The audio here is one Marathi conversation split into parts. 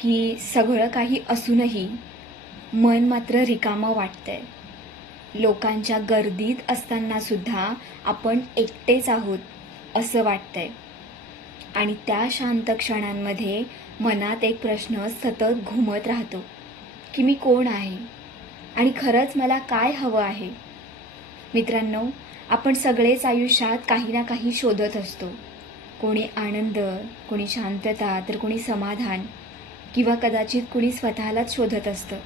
की सगळं काही असूनही मन मात्र रिकामं वाटतंय. लोकांच्या गर्दीत असतानासुद्धा आपण एकटेच आहोत असं वाटतंय. आणि त्या शांत क्षणांमध्ये मनात एक प्रश्न सतत घुमत राहतो की मी कोण आहे आणि खरंच मला काय हवं आहे. मित्रांनो, आपण सगळेच आयुष्यात काही ना काही शोधत असतो. कोणी आनंद, कोणी शांतता, तर कोणी समाधान, किंवा कदाचित कोणी स्वतःलाच शोधत असतं.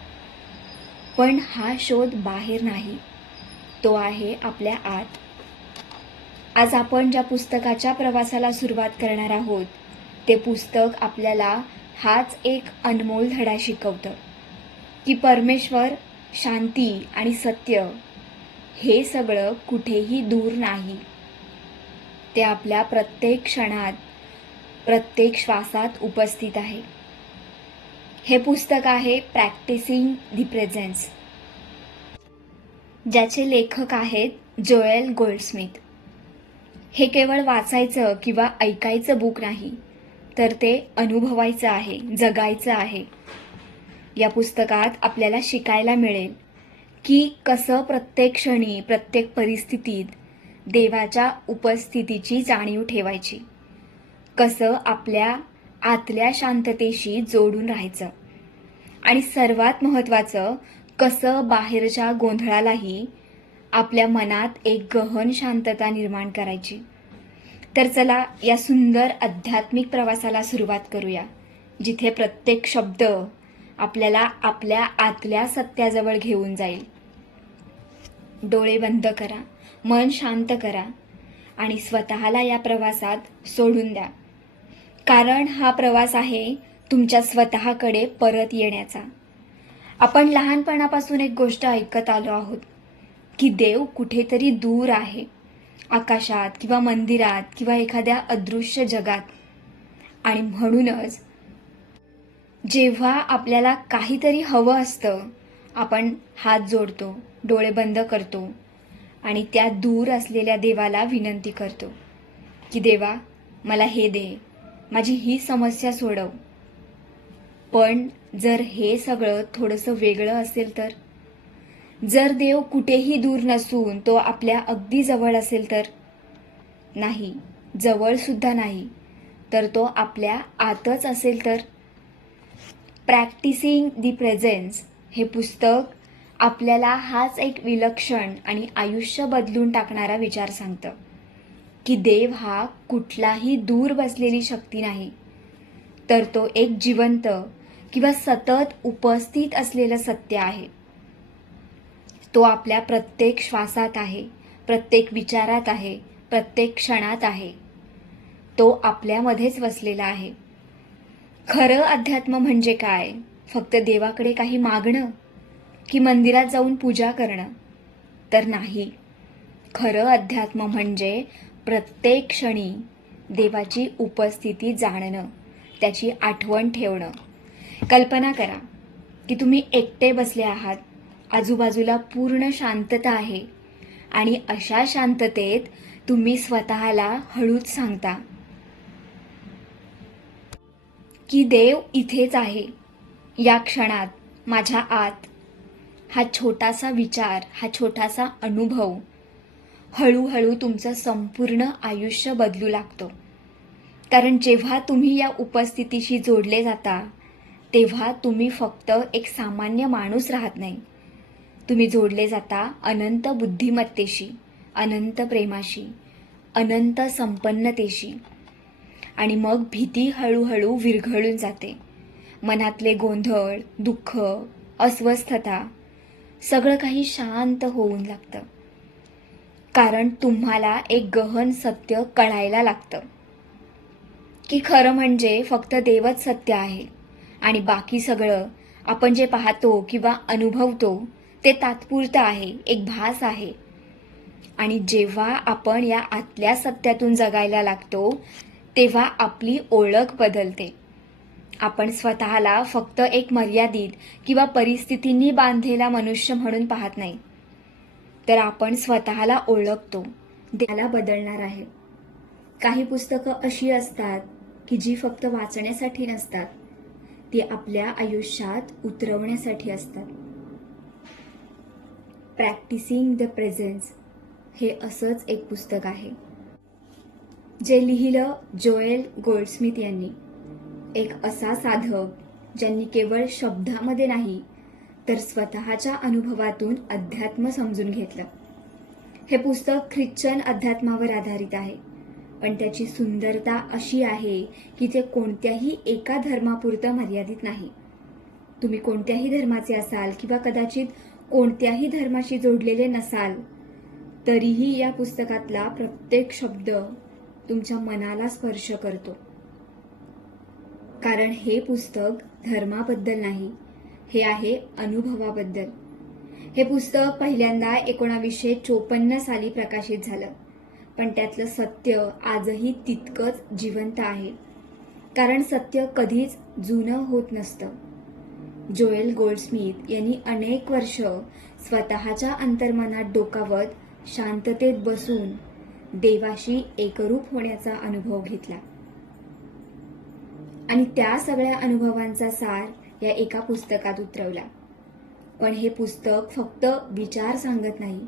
पण हा शोध बाहेर नाही, तो आहे आपल्या आत. आज आपण ज्या पुस्तकाच्या प्रवासाला सुरुवात करणार आहोत ते पुस्तक आपल्याला हाच एक अनमोल धडा शिकवतं की परमेश्वर, शांती आणि सत्य हे सगळं कुठेही दूर नाही. ते आपल्या प्रत्येक क्षणात, प्रत्येक श्वासात उपस्थित आहे. हे पुस्तक आहे प्रॅक्टिसिंग द प्रेझेन्स, ज्याचे लेखक आहेत जोएल गोल्डस्मिथ. हे केवळ वाचायचं किंवा ऐकायचं बुक नाही, तर ते अनुभवायचं आहे, जगायचं आहे. या पुस्तकात आपल्याला शिकायला मिळेल की कसं प्रत्येक क्षणी, प्रत्येक परिस्थितीत देवाच्या उपस्थितीची जाणीव ठेवायची, कसं आपल्या आतल्या शांततेशी जोडून राहायचं, आणि सर्वात महत्त्वाचं कसं बाहेरच्या गोंधळालाही आपल्या मनात एक गहन शांतता निर्माण करायची. तर चला या सुंदर आध्यात्मिक प्रवासाला सुरुवात करूया, जिथे प्रत्येक शब्द आपल्याला आपल्या आतल्या सत्याजवळ घेऊन जाईल. डोळे बंद करा, मन शांत करा आणि स्वतःला या प्रवासात सोडून द्या. कारण हा प्रवास आहे तुमच्या स्वतःकडे परत येण्याचा. आपण लहानपणापासून एक गोष्ट ऐकत आलो आहोत की देव कुठेतरी दूर आहे, आकाशात किंवा मंदिरात किंवा एखाद्या अदृश्य जगात. आणि म्हणूनच जेव्हा आपल्याला काहीतरी हवं असतं, आपण हात जोडतो, डोळे बंद करतो आणि त्या दूर असलेल्या देवाला विनंती करतो की देवा, मला हे दे, माझी ही समस्या सोडव. पण जर हे सगळं थोडंसं वेगळं असेल तर, जर देव कुठेही दूर नसून तो आपल्या अगदी जवळ असेल तर, नाही, जवळ सुद्धा नाही, तर तो आपल्या आतच असेल तर. प्रॅक्टिसिंग द प्रेझेन्स हे पुस्तक आपल्याला हाच एक विलक्षण आणि आयुष्य बदलून टाकणारा विचार सांगतं की देव हा कुठलाही दूर बसलेली शक्ती नाही, तर तो एक जिवंत किंवा सतत उपस्थित असलेलं सत्य आहे. तो आपल्या प्रत्येक श्वासात आहे, प्रत्येक विचारात आहे, प्रत्येक क्षणात आहे. तो आपल्यामध्येच वसलेला आहे. खरं अध्यात्म म्हणजे काय? फक्त देवाकडे काही मागणं की मंदिरात जाऊन पूजा करणं? तर नाही. खरं अध्यात्म म्हणजे प्रत्येक क्षणी देवाची उपस्थिती जाणणं, त्याची आठवण ठेवणं. कल्पना करा की तुम्ही एकटे बसले आहात, आजूबाजूला पूर्ण शांतता आहे आणि अशा शांततेत तुम्ही स्वतःला हळूच सांगता की देव इथेच आहे, या क्षणात, माझ्या आत. हा छोटासा विचार, हा छोटासा अनुभव हळूहळू तुमचं संपूर्ण आयुष्य बदलू लागतो. कारण जेव्हा तुम्ही या उपस्थितीशी जोडले जाता, तेव्हा तुम्ही फक्त एक सामान्य माणूस राहत नाही. तुम्ही जोडले जाता अनंत बुद्धिमत्तेशी, अनंत प्रेमाशी, अनंत संपन्नतेशी. आणि मग भीती हळूहळू विरघळून जाते. मनातले गोंधळ, दुःख, अस्वस्थता सगळं काही शांत होऊन लागतं. कारण तुम्हाला एक गहन सत्य कळायला लागतं की खरं म्हणजे फक्त देवच सत्य आहे आणि बाकी सगळं आपण जे पाहतो किंवा अनुभवतो ते तात्पुरतं आहे, एक भास आहे. आणि जेव्हा आपण या आतल्या सत्यातून जगायला लागतो, तेव्हा आपली ओळख बदलते. आपण स्वतःला फक्त एक मर्यादित किंवा परिस्थितींनी बांधलेला मनुष्य म्हणून पाहत नाही, तर आपण स्वतःला ओळखतो, त्याला बदलणार आहे. काही पुस्तकं अशी असतात की जी फक्त वाचण्यासाठी नसतात, ती आपल्या आयुष्यात उतरवण्यासाठी असतात. प्रॅक्टिसिंग द प्रेझेन्स हे असंच एक पुस्तक आहे, जे लिहिलं जोएल गोल्डस्मिथ यांनी. एक असा साधक ज्यांनी केवळ शब्दामध्ये नाही तर स्वतःच्या अनुभवातून अध्यात्म समजून घेतलं. हे पुस्तक ख्रिश्चन अध्यात्मावर आधारित आहे, पण त्याची सुंदरता अशी आहे की ते कोणत्याही एका धर्मापुरतं मर्यादित नाही. तुम्ही कोणत्याही धर्माचे असाल किंवा कदाचित कोणत्याही धर्माशी जोडलेले नसाल, तरीही या पुस्तकातला प्रत्येक शब्द तुमच्या मनाला स्पर्श करतो. कारण हे पुस्तक धर्माबद्दल नाही, हे आहे अनुभवाबद्दल. हे पुस्तक पहिल्यांदा 1954 साली प्रकाशित झालं, पण त्यातलं सत्य आजही तितकंच जिवंत आहे, कारण सत्य कधीच जुनं होत नसतं. जोएल गोल्डस्मिथ यांनी अनेक वर्ष स्वतःच्या अंतर्मनात डोकावत शांततेत बसून देवाशी एकरूप होण्याचा अनुभव घेतला, आणि त्या सगळ्या अनुभवांचा सार या एका पुस्तकात उतरवला. पण हे पुस्तक फक्त विचार सांगत नाही,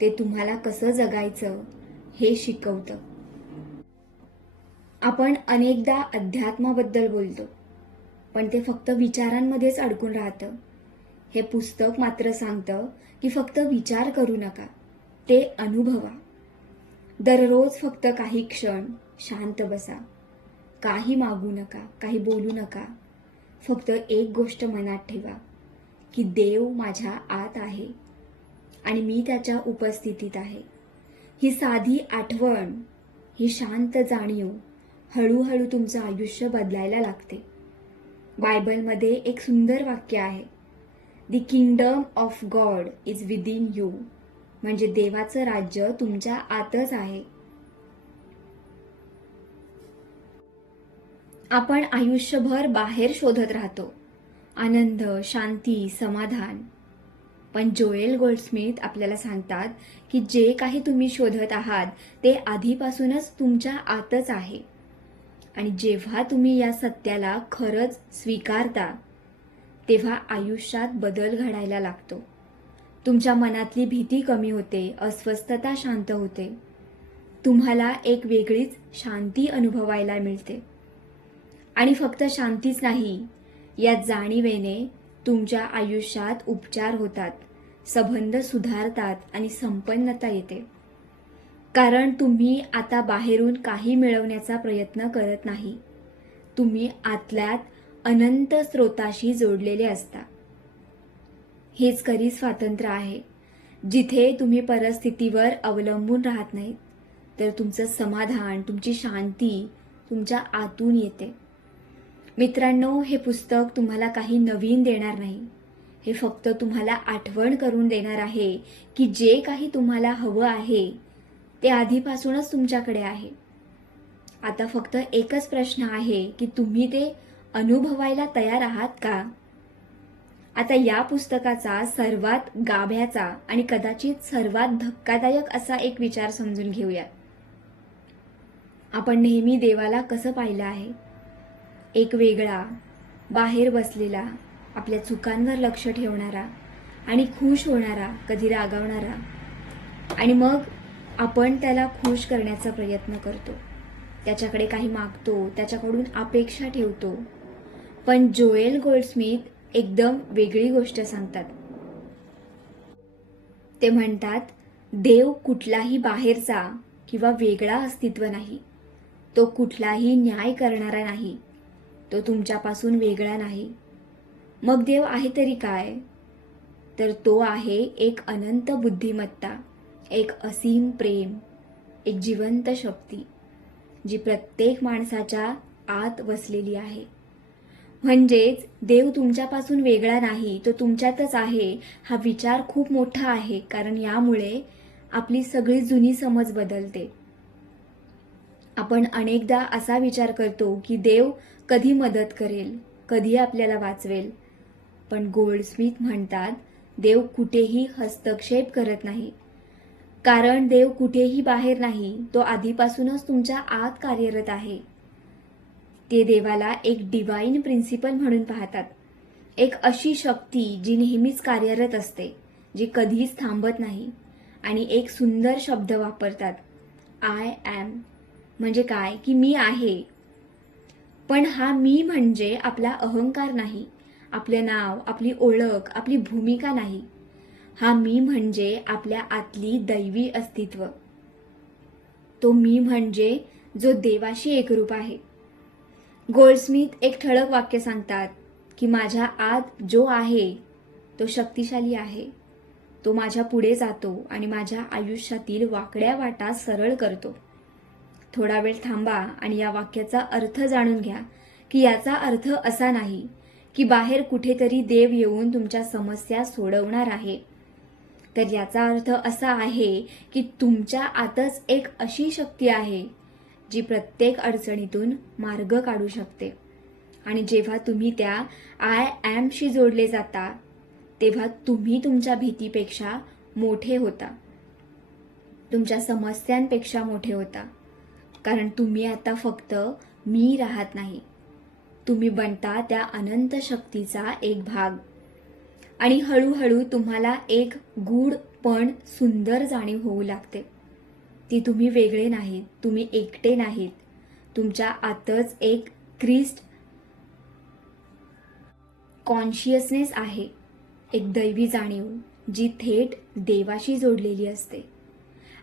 ते तुम्हाला कसं जगायचं हे शिकवतं. आपण अनेकदा अध्यात्माबद्दल बोलतो, पण ते फक्त विचारांमध्येच अडकून राहतं. हे पुस्तक मात्र सांगतं की फक्त विचार करू नका, ते अनुभवा. दररोज फक्त काही क्षण शांत बसा, काही मागू नका, काही बोलू नका. फक्त एक गोष्ट मनात ठेवा की देव माझ्या आत आहे आणि मी त्याच्या उपस्थितीत आहे. ही साधी आठवण, ही शांत जाणीव हळूहळू तुमचं आयुष्य बदलायला लागते. बायबलमध्ये एक सुंदर वाक्य आहे, the kingdom of God is within you, म्हणजे देवाचं राज्य तुमच्या आतच आहे. आपण आयुष्यभर बाहेर शोधत राहतो आनंद, शांती, समाधान. पण जोएल गोल्डस्मिथ आपल्याला सांगतात की जे काही तुम्ही शोधत आहात ते आधीपासूनच तुमच्या आतच आहे. आणि जेव्हा तुम्ही या सत्याला खरंच स्वीकारता, तेव्हा आयुष्यात बदल घडायला लागतो. तुमच्या मनातली भीती कमी होते, अस्वस्थता शांत होते. तुम्हाला एक वेगळीच शांती अनुभवायला मिळते. आणि फक्त शांतीच नाही, या जाणीवेने तुमच्या आयुष्यात उपचार होतात, संबंध सुधारतात आणि संपन्नता येते. कारण तुम्ही आता बाहेरून काही मिळवण्याचा प्रयत्न करत नाही, तुम्ही आतल्यात अनंत स्रोताशी जोडलेले असता. हेच खरी स्वातंत्र्य आहे, जिथे तुम्ही परिस्थितीवर अवलंबून राहत नाहीत, तर तुमचं समाधान, तुमची शांती तुमच्या आतून येते. मित्रांनो, हे पुस्तक तुम्हाला काही नवीन देणार नाही, हे फक्त तुम्हाला आठवण करून देणार आहे की जे काही तुम्हाला हवं आहे ते आधीपासूनच तुमच्याकडे आहे. आता फक्त एकच प्रश्न आहे की तुम्ही ते अनुभवायला तयार आहात का? आता या पुस्तकाचा सर्वात गाभ्याचा आणि कदाचित सर्वात धक्कादायक असा एक विचार समजून घेऊया. आपण नेहमी देवाला कसं पाहिलं आहे? एक वेगळा, बाहेर बसलेला, आपल्या चुकांवर लक्ष ठेवणारा आणि खुश होणारा, कधी रागावणारा. आणि मग आपण त्याला खुश करण्याचा प्रयत्न करतो, त्याच्याकडे काही मागतो, त्याच्याकडून अपेक्षा ठेवतो. पण जोएल गोल्डस्मिथ एकदम वेगळी गोष्ट सांगतात. ते म्हणतात, देव कुठलाही बाहेरचा किंवा वेगळा अस्तित्व नाही. तो कुठलाही न्याय करणारा नाही. तो तुमच्यापासून वेगळा नाही. मग देव आहे तरी काय? तर तो आहे एक अनंत बुद्धिमत्ता, एक असीम प्रेम, एक जिवंत शक्ती, जी प्रत्येक माणसाच्या आत वसलेली आहे. म्हणजेच देव तुमच्यापासून वेगळा नाही, तो तुमच्यातच आहे. हा विचार खूप मोठा आहे, कारण यामुळे आपली सगळी जुनी समज बदलते. आपण अनेकदा असा विचार करतो की देव कधी मदत करेल, कधी आपल्याला वाचवेल. पण गोल्डस्मिथ म्हणतात, देव कुठेही हस्तक्षेप करत नाही, कारण देव कुठेही बाहेर नाही, तो आधीपासूनच तुमच्या आत कार्यरत आहे. ते देवाला एक डिवाइन प्रिन्सिपल म्हणून पाहतात, एक अशी शक्ती जी नेहमीच कार्यरत असते, जी कधीच थांबत नाही. आणि एक सुंदर शब्द वापरतात, आय ॲम. म्हणजे काय की मी आहे. पण हा मी म्हणजे आपला अहंकार नाही, आपलं नाव, आपली ओळख, आपली भूमिका नाही. हा मी म्हणजे आपल्या आतली दैवी अस्तित्व. तो मी म्हणजे जो देवाशी एकरूप आहे. गोल्डस्मिथ एक ठळक वाक्य सांगतात की माझ्या आत जो आहे तो शक्तिशाली आहे. तो माझ्या पुढे जातो आणि माझ्या आयुष्यातील वाकड्या वाटा सरळ करतो. थोडा वेळ थांबा आणि या वाक्याचा अर्थ जाणून घ्या की याचा अर्थ असा नाही की बाहेर कुठेतरी देव येऊन तुमच्या समस्या सोडवणार आहे. तर याचा अर्थ असा आहे की तुमच्या आतच एक अशी शक्ती आहे जी प्रत्येक अडचणीतून मार्ग काढू शकते. आणि जेव्हा तुम्ही त्या आय ॲमशी जोडले जाता तेव्हा तुम्ही तुमच्या भीतीपेक्षा मोठे होता, तुमच्या समस्यांपेक्षा मोठे होता. कारण तुम्ही आता फक्त मी राहत नाही, तुम्ही बनता त्या अनंत शक्तीचा एक भाग. आणि हळूहळू तुम्हाला एक गूढ पण सुंदर जाणीव होऊ लागते. ती तुम्ही वेगळे नाहीत, तुम्ही एकटे नाहीत. तुमच्या आतच एक क्रिस्ट कॉन्शियसनेस आहे, एक दैवी जाणीव जी थेट देवाशी जोडलेली असते.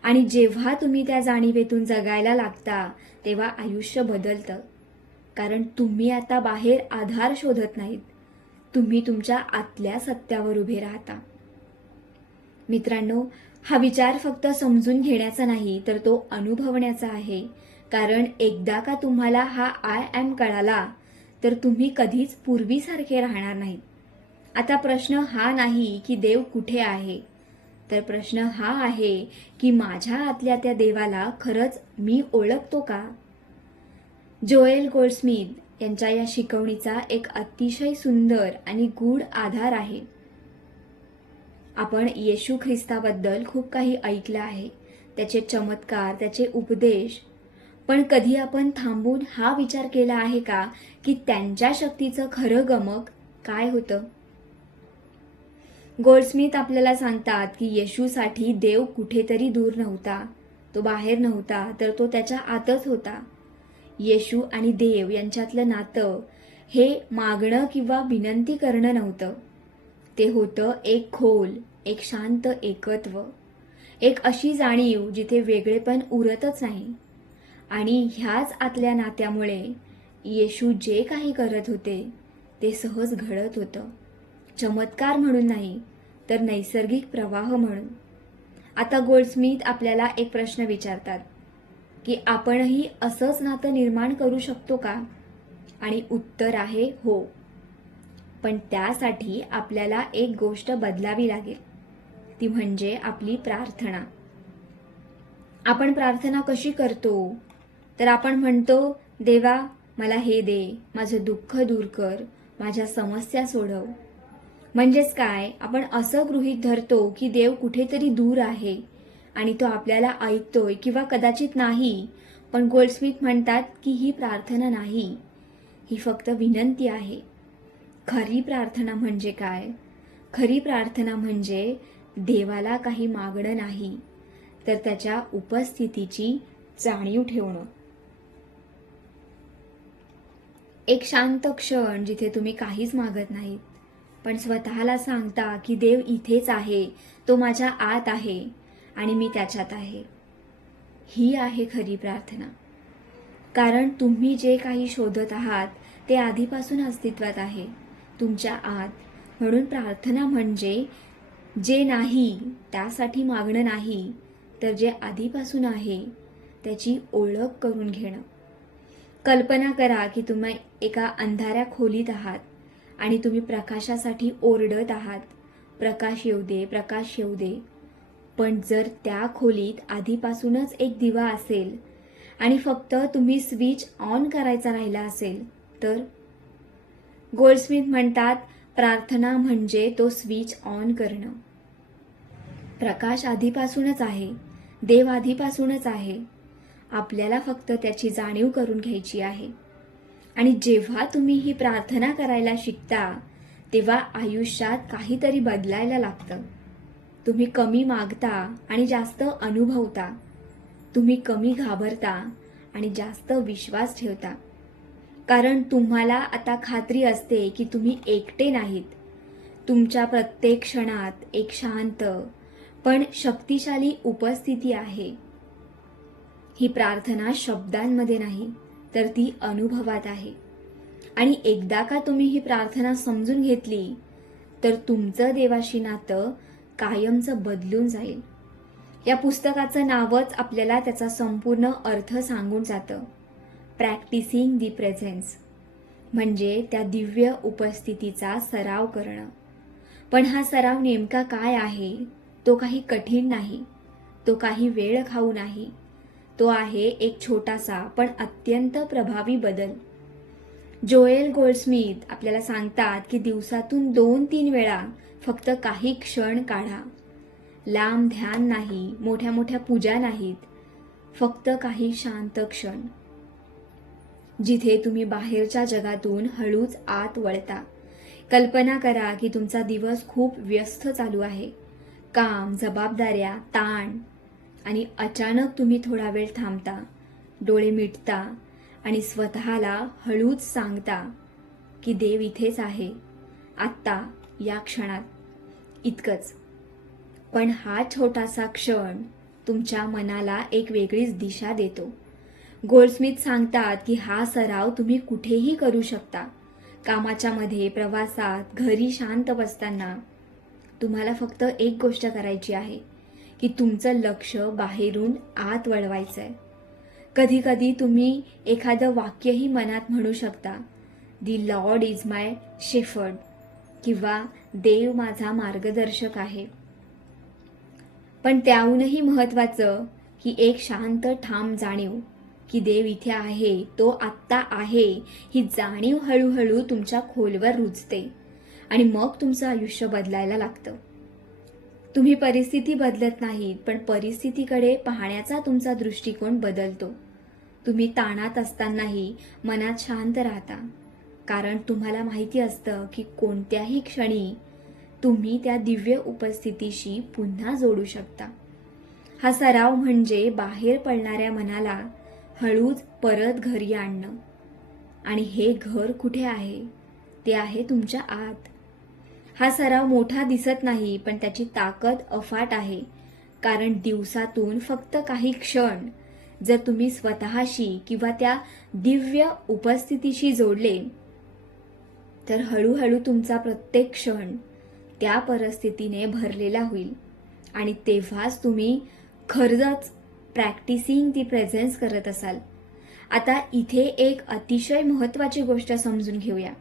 आणि जेव्हा तुम्ही त्या जाणीवेतून जगायला लागता तेव्हा आयुष्य बदलतं. कारण तुम्ही आता बाहेर आधार शोधत नाहीत, तुम्ही तुमच्या आतल्या सत्यावर उभे राहता. मित्रांनो, हा विचार फक्त समजून घेण्याचा नाही तर तो अनुभवण्याचा आहे. कारण एकदा का तुम्हाला हा आय ॲम कळाला तर तुम्ही कधीच पूर्वीसारखे राहणार नाहीत. आता प्रश्न हा नाही की देव कुठे आहे, तर प्रश्न हा आहे की माझ्या आतल्या त्या देवाला खरंच मी ओळखतो का? जोएल गोल्डस्मिथ यांच्या या शिकवणीचा एक अतिशय सुंदर आणि गूढ आधार आहे. आपण येशू ख्रिस्ताबद्दल खूप काही ऐकलं आहे, त्याचे चमत्कार, त्याचे उपदेश. पण कधी आपण थांबून हा विचार केला आहे का की त्यांच्या शक्तीचं खरं गमक काय होतं? गोल्डस्मिथ आपल्याला सांगतात की येशूसाठी देव कुठेतरी दूर नव्हता, तो बाहेर नव्हता, तर तो त्याच्या आतच होता. येशू आणि देव यांच्यातलं नातं हे मागणं किंवा विनंती करणं नव्हतं. ते होतं एक खोल, एक शांत एकत्व, एक अशी जाणीव जिथे वेगळेपण उरतच नाही. आणि ह्याच आतल्या नात्यामुळे येशू जे काही करत होते ते सहज घडत होतं, चमत्कार म्हणून नाही तर नैसर्गिक प्रवाह म्हणून. आता गोल्डस्मिथ आपल्याला एक प्रश्न विचारतात की आपणही असंच नातं निर्माण करू शकतो का? आणि उत्तर आहे हो. पण त्यासाठी आपल्याला एक गोष्ट बदलावी लागेल, ती म्हणजे आपली प्रार्थना. आपण प्रार्थना कशी करतो? तर आपण म्हणतो, देवा मला हे दे, माझं दुःख दूर कर, माझ्या समस्या सोडव. म्हणजेच काय, आपण असं गृहीत धरतो की देव कुठेतरी दूर आहे आणि तो आपल्याला ऐकतोय किंवा कदाचित नाही. पण गोल्डस्मिथ म्हणतात की ही प्रार्थना नाही, ही फक्त विनंती आहे. खरी प्रार्थना म्हणजे काय? खरी प्रार्थना म्हणजे देवाला काही मागणं नाही तर त्याच्या उपस्थितीची जाणीव ठेवणं. एक शांत क्षण जिथे तुम्ही काहीच मागत नाहीत, पण स्वतःला सांगता की देव इथेच आहे, तो माझ्या आत आहे आणि मी त्याच्यात आहे. ही आहे खरी प्रार्थना. कारण तुम्ही जे काही शोधत आहात ते आधीपासून अस्तित्वात आहे तुमच्या आत. म्हणून प्रार्थना म्हणजे जे नाही त्यासाठी मागणं नाही, तर जे आधीपासून आहे त्याची ओळख करून घेणं. कल्पना करा की तुम्ही एका अंधाऱ्या खोलीत आहात आणि तुम्ही प्रकाशासाठी ओरडत आहात, प्रकाश येऊ दे, प्रकाश येऊ दे. पण जर त्या खोलीत आधीपासूनच एक दिवा असेल आणि फक्त तुम्ही स्विच ऑन करायचा राहिला असेल तर? गोल्डस्मिथ म्हणतात, प्रार्थना म्हणजे तो स्विच ऑन करणं. प्रकाश आधीपासूनच आहे, देव आधीपासूनच आहे, आपल्याला फक्त त्याची जाणीव करून घ्यायची आहे. आणि जेव्हा तुम्ही ही प्रार्थना करायला शिकता तेव्हा आयुष्यात काहीतरी बदलायला लागतं. तुम्ही कमी मागता आणि जास्त अनुभवता. तुम्ही कमी घाबरता आणि जास्त विश्वास ठेवता. कारण तुम्हाला आता खात्री असते की तुम्ही एकटे नाहीत. तुमच्या प्रत्येक क्षणात एक शांत पण शक्तिशाली उपस्थिती आहे. ही प्रार्थना शब्दांमध्ये नाही तर ती अनुभवात आहे. आणि एकदा का तुम्ही ही प्रार्थना समजून घेतली तर तुमचं देवाशी नातं कायमचं बदलून जाईल. या पुस्तकाचं नावच आपल्याला त्याचा संपूर्ण अर्थ सांगून जातं. प्रॅक्टिसिंग दी प्रेझेन्स म्हणजे त्या दिव्य उपस्थितीचा सराव करणं. पण हा सराव नेमका काय आहे? तो काही कठीण नाही, तो काही वेळ खाऊ नाही. तो आहे एक छोटासा पण अत्यंत प्रभावी बदल. जोएल गोल्डस्मिथ आपल्याला सांगतात की दिवसातून 2-3 वेळा फक्त काही क्षण काढा. लांब ध्यान नाही, मोठ्या मोठ्या पूजा नाहीत, फक्त काही शांत क्षण जिथे तुम्ही बाहेरच्या जगातून हळूच आत वळता. कल्पना करा की तुमचा दिवस खूप व्यस्त चालू आहे. काम, जबाबदाऱ्या, ताण, आणि अचानक तुम्ही थोडा वेळ थांबता, डोळे मिटता आणि स्वतःला हळूच सांगता की देव इथेच आहे, आत्ता, या क्षणात. इतकंच. पण हा छोटासा क्षण तुमच्या मनाला एक वेगळीच दिशा देतो. गोल्डस्मिथ सांगतात की हा सराव तुम्ही कुठेही करू शकता. कामाच्या मध्ये, प्रवासात, घरी शांत बसताना. तुम्हाला फक्त एक गोष्ट करायची आहे की तुमचं लक्ष बाहेरून आत वळवायचंय. कधी कधी तुम्ही एखादं वाक्यही मनात म्हणू शकता, दी लॉर्ड इज माय शेफर्ड, किंवा देव माझा मार्गदर्शक आहे. पण त्याहूनही महत्वाचं की एक शांत ठाम जाणीव की देव इथे आहे, तो आत्ता आहे. ही जाणीव हळूहळू तुमच्या खोलवर रुजते आणि मग तुमचं आयुष्य बदलायला लागतं. तुम्ही परिस्थिती बदलत नाहीत, पण परिस्थितीकडे पाहण्याचा तुमचा दृष्टिकोन बदलतो. तुम्ही ताणात असतानाही मनात शांत राहता, कारण तुम्हाला माहिती असतं की कोणत्याही क्षणी तुम्ही त्या दिव्य उपस्थितीशी पुन्हा जोडू शकता. हा सराव म्हणजे बाहेर पडणाऱ्या मनाला हळूच परत घरी आणणं. आणि हे घर कुठे आहे? ते आहे तुमच्या आत. हा सराव मोठा दिसत नाही, पण त्याची ताकद अफाट आहे. कारण दिवसातून फक्त काही क्षण जर तुम्ही स्वतःशी किंवा त्या दिव्य उपस्थितीशी जोडले तर हळूहळू तुमचा प्रत्येक क्षण त्या परिस्थितीने भरलेला होईल. आणि तेव्हाच तुम्ही खरंच प्रॅक्टिसिंग दी प्रेझेन्स करत असाल. आता इथे एक अतिशय महत्त्वाची गोष्ट समजून घेऊया.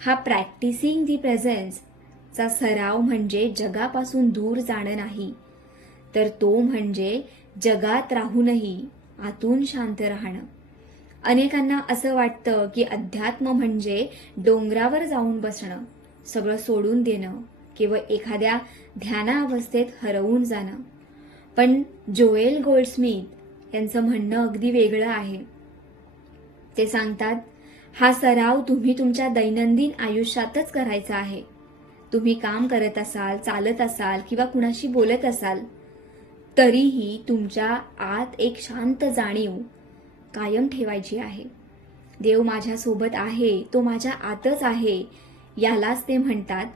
हा प्रॅक्टिसिंग दी प्रेझेन्स चा सराव म्हणजे जगापासून दूर जाणं नाही, तर तो म्हणजे जगात राहूनही आतून शांत राहणं. अनेकांना असं वाटतं की अध्यात्म म्हणजे डोंगरावर जाऊन बसणं, सगळं सोडून देणं, केवळ एखाद्या ध्यानावस्थेत हरवून जाणं. पण जोएल गोल्डस्मिथ यांचं म्हणणं अगदी वेगळं आहे. ते सांगतात, हा सराव तुम्ही तुमच्या दैनंदिन आयुष्यातच करायचा आहे. तुम्ही काम करत असाल, चालत असाल किंवा कुणाशी बोलत असाल, तरीही तुमच्या आत एक शांत जाणीव कायम ठेवायची आहे. देव माझ्यासोबत आहे, तो माझ्या आतच आहे. यालाच ते म्हणतात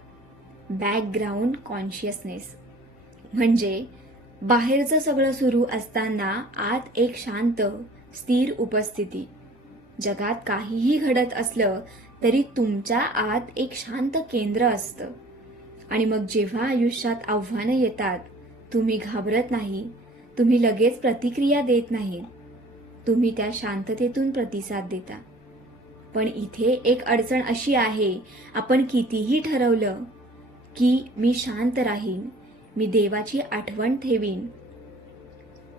बॅकग्राऊंड कॉन्शियसनेस. म्हणजे बाहेरचं सगळं सुरू असताना आत एक शांत, स्थिर उपस्थिती. जगात काहीही घडत असलं तरी तुमच्या आत एक शांत केंद्र असतं. आणि मग जेव्हा आयुष्यात आव्हानं येतात, तुम्ही घाबरत नाही, तुम्ही लगेच प्रतिक्रिया देत नाही, तुम्ही त्या शांततेतून प्रतिसाद देता. पण इथे एक अडचण अशी आहे, आपण कितीही ठरवलं की मी शांत राहीन, मी देवाची आठवण ठेवीन,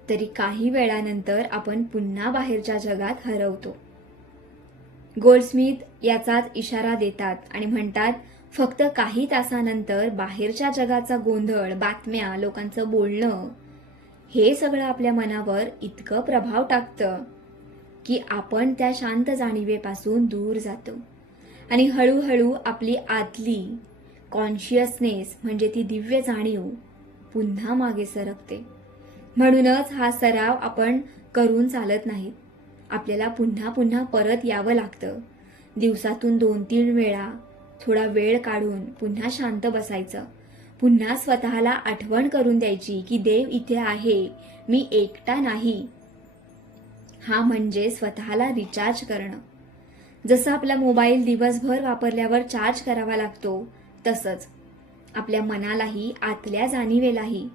तरी काही वेळानंतर आपण पुन्हा बाहेरच्या जगात हरवतो. गोल्डस्मिथ याचाच इशारा देतात आणि म्हणतात, फक्त काही तासानंतर बाहेरच्या जगाचा गोंधळ, बातम्या, लोकांचं बोलणं, हे सगळं आपल्या मनावर इतकं प्रभाव टाकतं की आपण त्या शांत जाणीवेपासून दूर जातो आणि हळूहळू आपली आतली कॉन्शियसनेस म्हणजे ती दिव्य जाणीव पुन्हा मागे सरकते. म्हणूनच हा सराव आपण करून चालत नाही. आपल्याला पुन्हा पुन्हा परत यावं लागतं. दिवसातून 2-3 वेळा थोडा वेळ काढून पुन्हा शांत बसायचं. पुन्हा स्वतःला आठवण करून द्यायची की देव इथे आहे, मी एकटा नाही. हा म्हणजे स्वतःला रिचार्ज करणं. जसं आपला मोबाईल दिवसभर वापरल्यावर चार्ज करावा लागतो, तसंच आपल्या मनालाही आतल्या जाणीवेलाही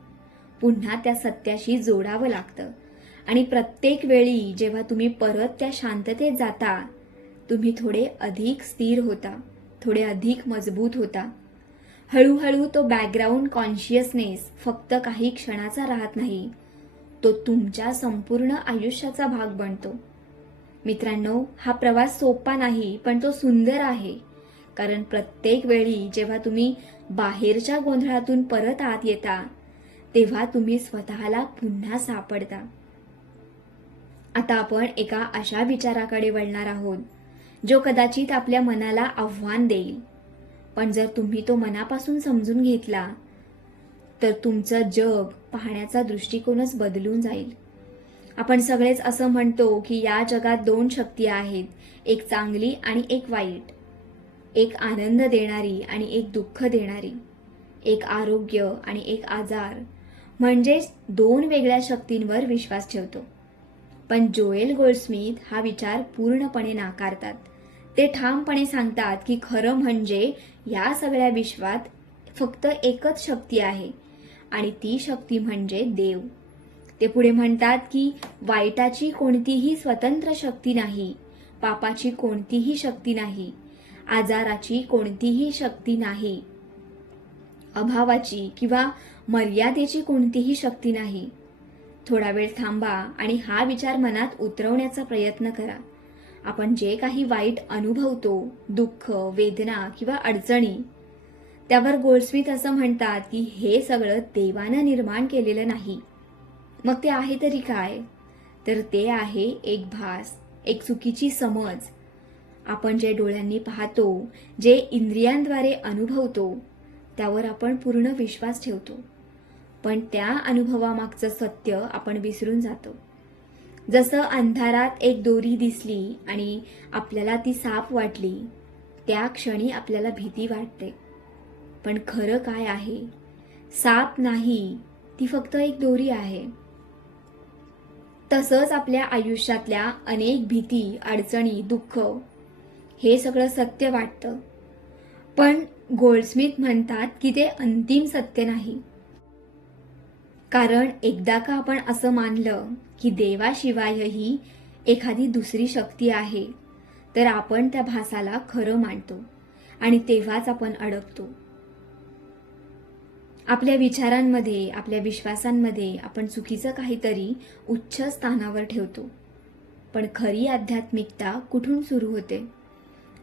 पुन्हा त्या सत्याशी जोडावं लागतं. आणि प्रत्येक वेळी जेव्हा तुम्ही परत त्या शांततेत जाता, तुम्ही थोडे अधिक स्थिर होता, थोडे अधिक मजबूत होता. हळूहळू तो बॅकग्राऊंड कॉन्शियसनेस फक्त काही क्षणाचा राहत नाही, तो तुमच्या संपूर्ण आयुष्याचा भाग बनतो. मित्रांनो, हा प्रवास सोपा नाही, पण तो सुंदर आहे. कारण प्रत्येक वेळी जेव्हा तुम्ही बाहेरच्या गोंधळातून परत आत येता, तेव्हा तुम्ही स्वतःला पुन्हा सापडता. आता आपण एका अशा विचाराकडे वळणार आहोत, जो कदाचित आपल्या मनाला आव्हान देईल. पण जर तुम्ही तो मनापासून समजून घेतला, तर तुमचं जग पाहण्याचा दृष्टिकोनच बदलून जाईल. आपण सगळेच असं म्हणतो की या जगात 2 शक्ती आहेत, एक चांगली आणि एक वाईट, एक आनंद देणारी आणि एक दुःख देणारी, एक आरोग्य आणि एक आजार. म्हणजेच 2 वेगळ्या शक्तींवर विश्वास ठेवतो. पण जोएल गोल्डस्मिथ हा विचार पूर्णपणे नाकारतात. ते ठामपणे सांगतात की खरं म्हणजे या सगळ्या विश्वात फक्त एकच शक्ती आहे आणि ती शक्ती म्हणजे देव. ते पुढे म्हणतात की वाईटाची कोणतीही स्वतंत्र शक्ती नाही, पापाची कोणतीही शक्ती नाही, आजाराची कोणतीही शक्ती नाही, अभावाची किंवा मर्यादेची कोणतीही शक्ती नाही. थोडा वेळ थांबा आणि हा विचार मनात उतरवण्याचा प्रयत्न करा. आपण जे काही वाईट अनुभवतो, दुःख, वेदना किंवा अडचणी, त्यावर गोल्डस्मिथ असं म्हणतात की हे सगळं देवानं निर्माण केलेलं नाही. मग ते आहे तरी काय? तर ते आहे एक भास, एक चुकीची समज. आपण जे डोळ्यांनी पाहतो, जे इंद्रियांद्वारे अनुभवतो, त्यावर आपण पूर्ण विश्वास ठेवतो. पण त्या अनुभवामागचं सत्य आपण विसरून जातो. जसं अंधारात एक दोरी दिसली आणि आपल्याला ती साप वाटली, त्या क्षणी आपल्याला भीती वाटते. पण खरं काय आहे? साप नाही, ती फक्त एक दोरी आहे. तसंच आपल्या आयुष्यातल्या अनेक भीती, अडचणी, दुःख हे सगळं सत्य वाटतं. पण गोल्डस्मिथ म्हणतात की ते अंतिम सत्य नाही. कारण एकदा का आपण असं मानलं की देवाशिवायही एखादी दुसरी शक्ती आहे, तर आपण त्या भासाला खरं मानतो आणि तेव्हाच आपण अडकतो. आपल्या विचारांमध्ये, आपल्या विश्वासांमध्ये आपण चुकीचं काहीतरी उच्च स्थानावर ठेवतो. पण खरी आध्यात्मिकता कुठून सुरू होते?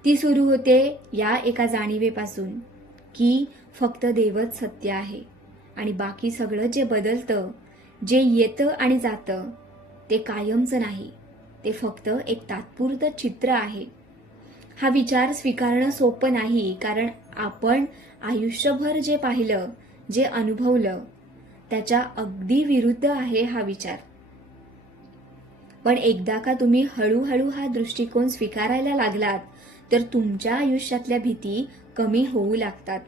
ती सुरू होते या एका जाणीवेपासून की फक्त देवच सत्य आहे आणि बाकी सगळं जे बदलतं, जे येतं आणि जातं, ते कायमचं नाही, ते फक्त एक तात्पुरतं चित्र आहे. हा विचार स्वीकारणं सोपं नाही, कारण आपण आयुष्यभर जे पाहिलं, जे अनुभवलं, त्याच्या अगदी विरुद्ध आहे हा विचार. पण एकदा का तुम्ही हळूहळू हा दृष्टिकोन स्वीकारायला लागलात, तर तुमच्या आयुष्यातल्या भीती कमी होऊ लागतात.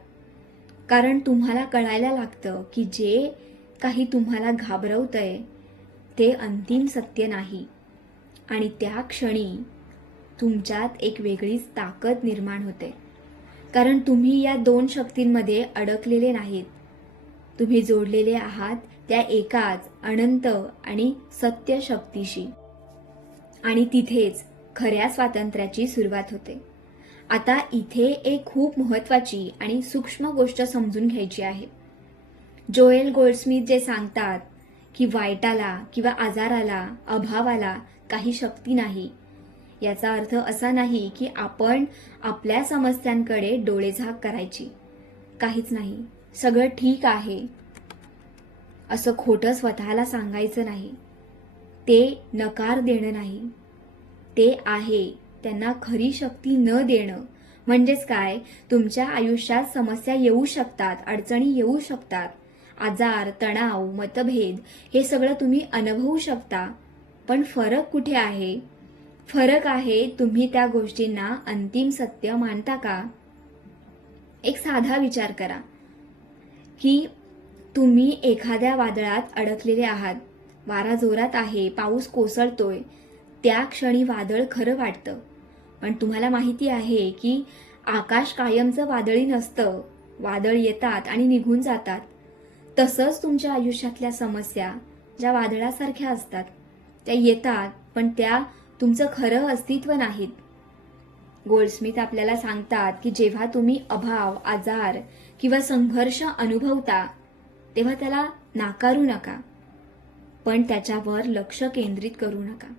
कारण तुम्हाला कळायला लागतं की जे काही तुम्हाला घाबरवतंय ते अंतिम सत्य नाही. आणि त्या क्षणी तुमच्यात एक वेगळीच ताकद निर्माण होते. कारण तुम्ही या 2 शक्तींमध्ये अडकलेले नाहीत. तुम्ही जोडलेले आहात त्या एकाच अनंत आणि सत्य शक्तीशी. आणि तिथेच खऱ्या स्वातंत्र्याची सुरुवात होते. आता इथे एक खूप महत्त्वाची आणि सूक्ष्म गोष्ट समजून घ्यायची आहे. जोएल गोल्डस्मिथ जे सांगतात की वाईटाला किंवा आजाराला, अभावाला काही शक्ती नाही, याचा अर्थ असा नाही की आपण आपल्या समस्यांकडे डोळेझाक करायची. काहीच नाही, सगळं ठीक आहे असं खोटं स्वतःला सांगायचं नाही. ते नकार देणं नाही. ते आहे त्यांना खरी शक्ती न देणं म्हणजेच काय, तुमच्या आयुष्यात समस्या येऊ शकतात, अडचणी येऊ शकतात, आजार, तणाव, मतभेद हे सगळं तुम्ही अनुभवू शकता. पण फरक कुठे आहे? फरक आहे तुम्ही त्या गोष्टींना अंतिम सत्य मानता का? एक साधा विचार करा की तुम्ही एखाद्या वादळात अडकलेले आहात. वारा जोरात आहे, पाऊस कोसळतोय. त्या क्षणी वादळ खरं वाटतं, पण तुम्हाला माहिती आहे की आकाश कायमचं वादळी नसतं. वादळ येतात आणि निघून जातात. तसंच तुमच्या आयुष्यातल्या समस्या ज्या वादळासारख्या असतात, त्या येतात, पण त्या तुमचं खरं अस्तित्व नाहीत. गोल्डस्मिथ आपल्याला सांगतात की जेव्हा तुम्ही अभाव, आजार किंवा संघर्ष अनुभवता तेव्हा त्याला नाकारू नका, पण त्याच्यावर लक्ष केंद्रित करू नका.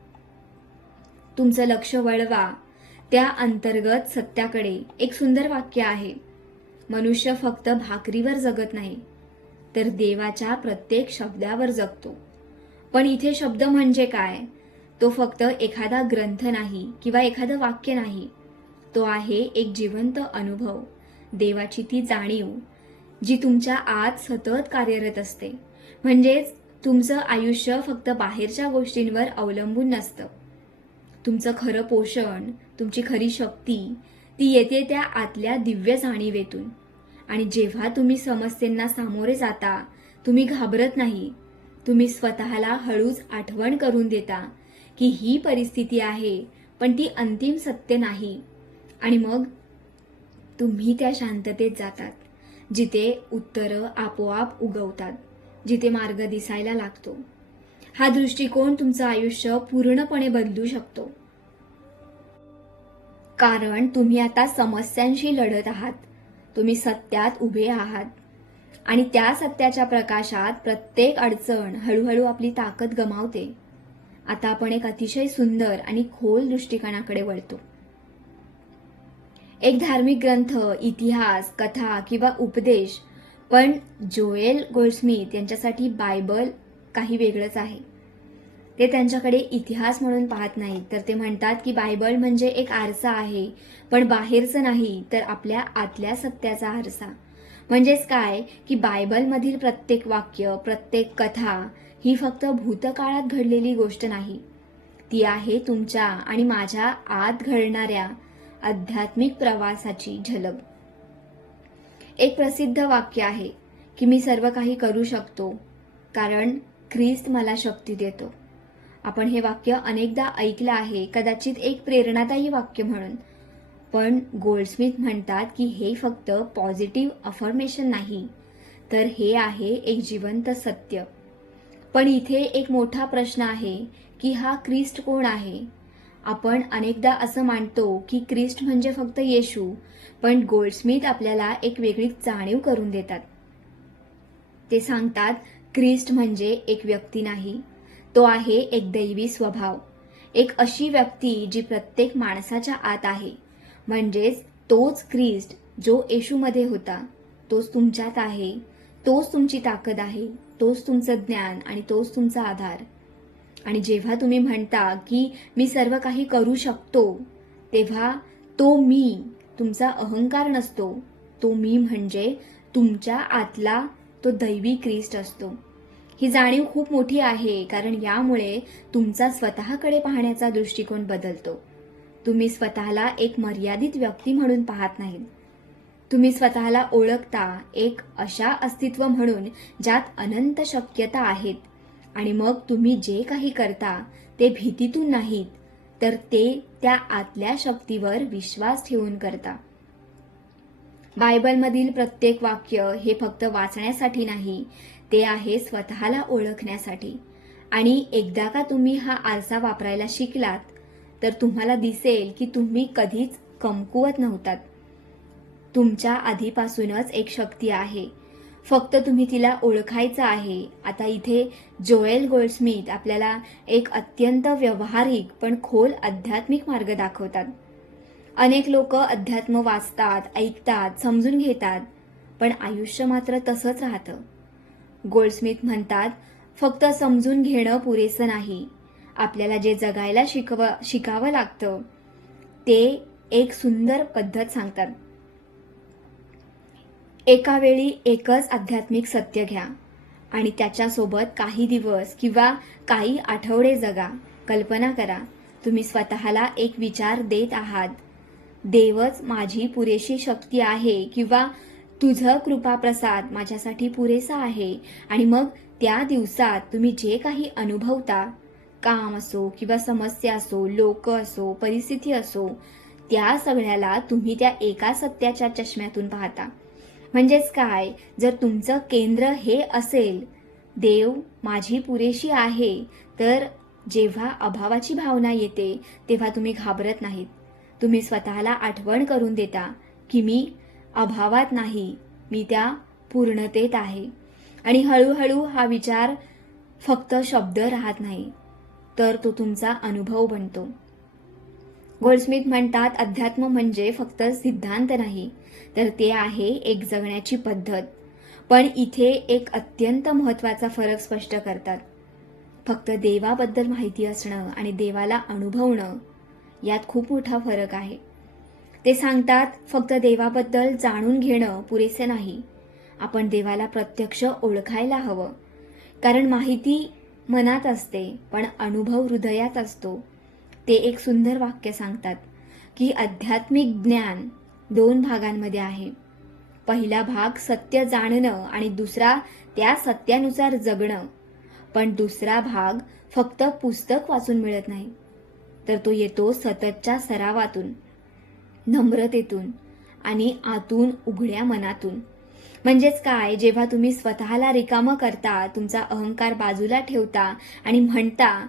तुमचं लक्ष वळवा त्या अंतर्गत सत्याकडे. एक सुंदर वाक्य आहे, मनुष्य फक्त भाकरीवर जगत नाही तर देवाच्या प्रत्येक शब्दावर जगतो. पण इथे शब्द म्हणजे काय? तो फक्त एखादा ग्रंथ नाही किंवा एखादं वाक्य नाही. तो आहे एक जिवंत अनुभव, देवाची ती जाणीव जी तुमच्या आत सतत कार्यरत असते. म्हणजेच तुमचं आयुष्य फक्त बाहेरच्या गोष्टींवर अवलंबून नसतं. तुमचं खरं पोषण, तुमची खरी शक्ती ती येते त्या आतल्या दिव्य जाणीवेतून. आणि जेव्हा तुम्ही समस्येंना सामोरे जाता, तुम्ही घाबरत नाही. तुम्ही स्वतःला हळूच आठवण करून देता की ही परिस्थिती आहे, पण ती अंतिम सत्य नाही. आणि मग तुम्ही त्या शांततेत जातात, जिथे उत्तरं आपोआप उगवतात, जिथे मार्ग दिसायला लागतो. हा दृष्टिकोन तुमचं आयुष्य पूर्णपणे बदलू शकतो. कारण तुम्ही आता समस्यांशी लढत आहात. तुम्ही सत्यात उभे आहात आणि त्या सत्याच्या प्रकाशात प्रत्येक अडचण हळूहळू आपली ताकद गमावते. आता आपण एक अतिशय सुंदर आणि खोल दृष्टिकोनाकडे वळतो. एक धार्मिक ग्रंथ, इतिहास, कथा किंवा उपदेश, पण जोएल गोल्डस्मिथ यांच्यासाठी बायबल काही वेगळंच आहे. ते त्यांच्याकडे इतिहास म्हणून पाहत नाहीत, तर ते म्हणतात की बायबल म्हणजे एक आरसा आहे, पण बाहेरचं नाही, तर आपल्या आतल्या सत्याचा आरसा. म्हणजेच काय की बायबलमधील प्रत्येक वाक्य, प्रत्येक कथा ही फक्त भूतकाळात घडलेली गोष्ट नाही. ती आहे तुमच्या आणि माझ्या आत घडणाऱ्या आध्यात्मिक प्रवासाची झलक. एक प्रसिद्ध वाक्य आहे की मी सर्व काही करू शकतो कारण ख्रिस्त मला शक्ती देतो. आपण हे वाक्य अनेकदा ऐकलं आहे, कदाचित एक प्रेरणादायी वाक्य म्हणून. पण गोल्डस्मिथ म्हणतात की हे फक्त पॉझिटिव्ह अफर्मेशन नाही, तर हे आहे एक जिवंत सत्य. पण इथे एक मोठा प्रश्न आहे की हा ख्रिस्त कोण आहे? आपण अनेकदा असं मानतो की ख्रिस्त म्हणजे फक्त येशू, पण गोल्डस्मिथ आपल्याला एक वेगळी जाणीव करून देतात. ते सांगतात ख्रिस्त म्हणजे एक व्यक्ती नाही, तो आहे एक दैवी स्वभाव, एक अशी व्यक्ती जी प्रत्येक माणसाच्या आत आहे. म्हणजेच तोच ख्रिस्त जो येशूमध्ये होता, तोच तुमच्यात आहे, तोच तुमची ताकद आहे, तोच तुमचं ज्ञान आणि तोच तुमचा आधार. आणि जेव्हा तुम्ही म्हणता की मी सर्व काही करू शकतो, तेव्हा तो मी तुमचा अहंकार नसतो. तो मी म्हणजे तुमच्या आतला तो दैवी ख्रिस्त असतो. ही जाणीव खूप मोठी आहे, कारण यामुळे तुमचा स्वतःकडे पाहण्याचा दृष्टिकोन बदलतो. तुम्ही स्वतःला एक मर्यादित व्यक्ती म्हणून पाहत नाहीत. तुम्ही स्वतःला ओळखता एक अशा अस्तित्व म्हणून ज्यात अनंत शक्यता आहेत. आणि मग तुम्ही जे काही करता ते भीतीतून नाहीत, तर ते त्या आतल्या शक्तीवर विश्वास ठेवून करता. बायबलमधील प्रत्येक वाक्य हे फक्त वाचण्यासाठी नाही, ते आहे स्वतःला ओळखण्यासाठी. आणि एकदा का तुम्ही हा आरसा वापरायला शिकलात, तर तुम्हाला दिसेल की तुम्ही कधीच कमकुवत नव्हतात. तुमच्या आधीपासूनच एक शक्ती आहे, फक्त तुम्ही तिला ओळखायचं आहे. आता इथे जोएल गोल्डस्मिथ आपल्याला एक अत्यंत व्यावहारिक पण खोल आध्यात्मिक मार्ग दाखवतात. अनेक लोक अध्यात्म वाचतात, ऐकतात, समजून घेतात, पण आयुष्य मात्र तसंच राहतं. गोल्डस्मिथ म्हणतात फक्त समजून घेणं पुरेसं नाही, आपल्याला जे जगायला शिकावं लागतं ते एक सुंदर पद्धत सांगतात. एका वेळी एकच आध्यात्मिक सत्य घ्या आणि त्याच्यासोबत काही दिवस किंवा काही आठवडे जगा. कल्पना करा, तुम्ही स्वतःला एक विचार देत आहात, देवच माझी पुरेशी शक्ती आहे किंवा तुझं कृपाप्रसाद माझ्यासाठी पुरेसा आहे. आणि मग त्या दिवसात तुम्ही जे काही अनुभवता, काम असो किंवा समस्या असो, लोक असो, परिस्थिती असो, त्या सगळ्याला तुम्ही त्या एका सत्याच्या चष्म्यातून पाहता. म्हणजेच काय, जर तुमचं केंद्र हे असेल, देव माझी पुरेशी आहे, तर जेव्हा अभावाची भावना येते तेव्हा तुम्ही घाबरत नाहीत. तुम्ही स्वतःला आठवण करून देता की मी अभावात नाही, मी त्या पूर्णतेत आहे. आणि हळूहळू हा विचार फक्त शब्द राहत नाही, तर तो तुमचा अनुभव बनतो. गोल्डस्मिथ म्हणतात, अध्यात्म म्हणजे फक्त सिद्धांत नाही, तर ते आहे एक जगण्याची पद्धत. पण इथे एक अत्यंत महत्त्वाचा फरक स्पष्ट करतात. फक्त देवाबद्दल माहिती असणं आणि देवाला अनुभवणं यात खूप मोठा फरक आहे. ते सांगतात, फक्त देवाबद्दल जाणून घेणं पुरेसे नाही, आपण देवाला प्रत्यक्ष ओळखायला हवं. कारण माहिती मनात असते पण अनुभव हृदयात असतो. ते एक सुंदर वाक्य सांगतात की आध्यात्मिक ज्ञान 2 भागांमध्ये आहे. पहिला भाग सत्य जाणणं आणि दुसरा त्या सत्यानुसार जगणं. पण दुसरा भाग फक्त पुस्तक वाचून मिळत नाही, तर तो येतो सततच्या सरावातून, नम्रतेतून आणि आतून उघड्या मनातून. म्हणजेच काय, जेव्हा तुम्ही स्वतःला रिकामं करता, तुमचा अहंकार बाजूला ठेवता आणि म्हणता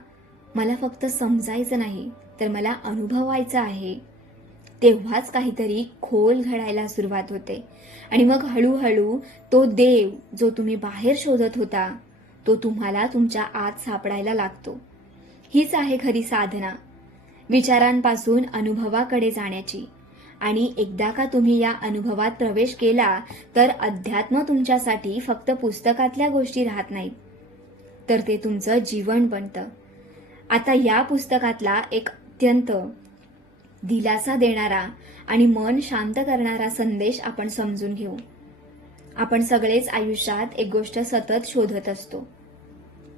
मला फक्त समजायचं नाही तर मला अनुभवायचं आहे, तेव्हाच काहीतरी खोल घडायला सुरुवात होते. आणि मग हळूहळू तो देव जो तुम्ही बाहेर शोधत होता तो तुम्हाला तुमच्या आत सापडायला लागतो. हीच आहे खरी साधना, विचारांपासून अनुभवाकडे जाण्याची. आणि एकदा का तुम्ही या अनुभवात प्रवेश केला तर अध्यात्म तुमच्यासाठी फक्त पुस्तकातल्या गोष्टी राहत नाहीत, तर ते तुमचं जीवन बनतं. आता या पुस्तकातला एक अत्यंत दिलासा देणारा आणि मन शांत करणारा संदेश आपण समजून घेऊ. आपण सगळेच आयुष्यात एक गोष्ट सतत शोधत असतो.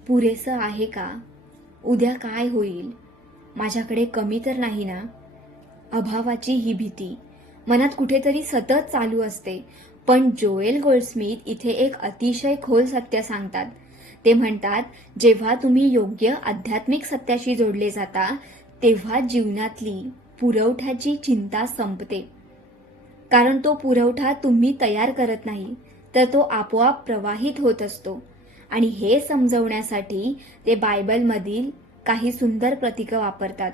पुरेसं आहे का? उद्या काय होईल? माझ्याकडे कमी तर नाही ना? अभावाची ही भीती मनात कुठेतरी सतत चालू असते. पण जोएल गोल्डस्मिथ इथे एक अतिशय खोल सत्य सांगतात. ते म्हणतात, जेव्हा तुम्ही योग्य आध्यात्मिक सत्याशी जोडले जाता तेव्हा जीवनातली पुरवठ्याची चिंता संपते. कारण तो पुरवठा तुम्ही तयार करत नाही, तर तो आपोआप प्रवाहित होत असतो. आणि हे समजवण्यासाठी ते बायबलमधील काही सुंदर प्रतीकं वापरतात.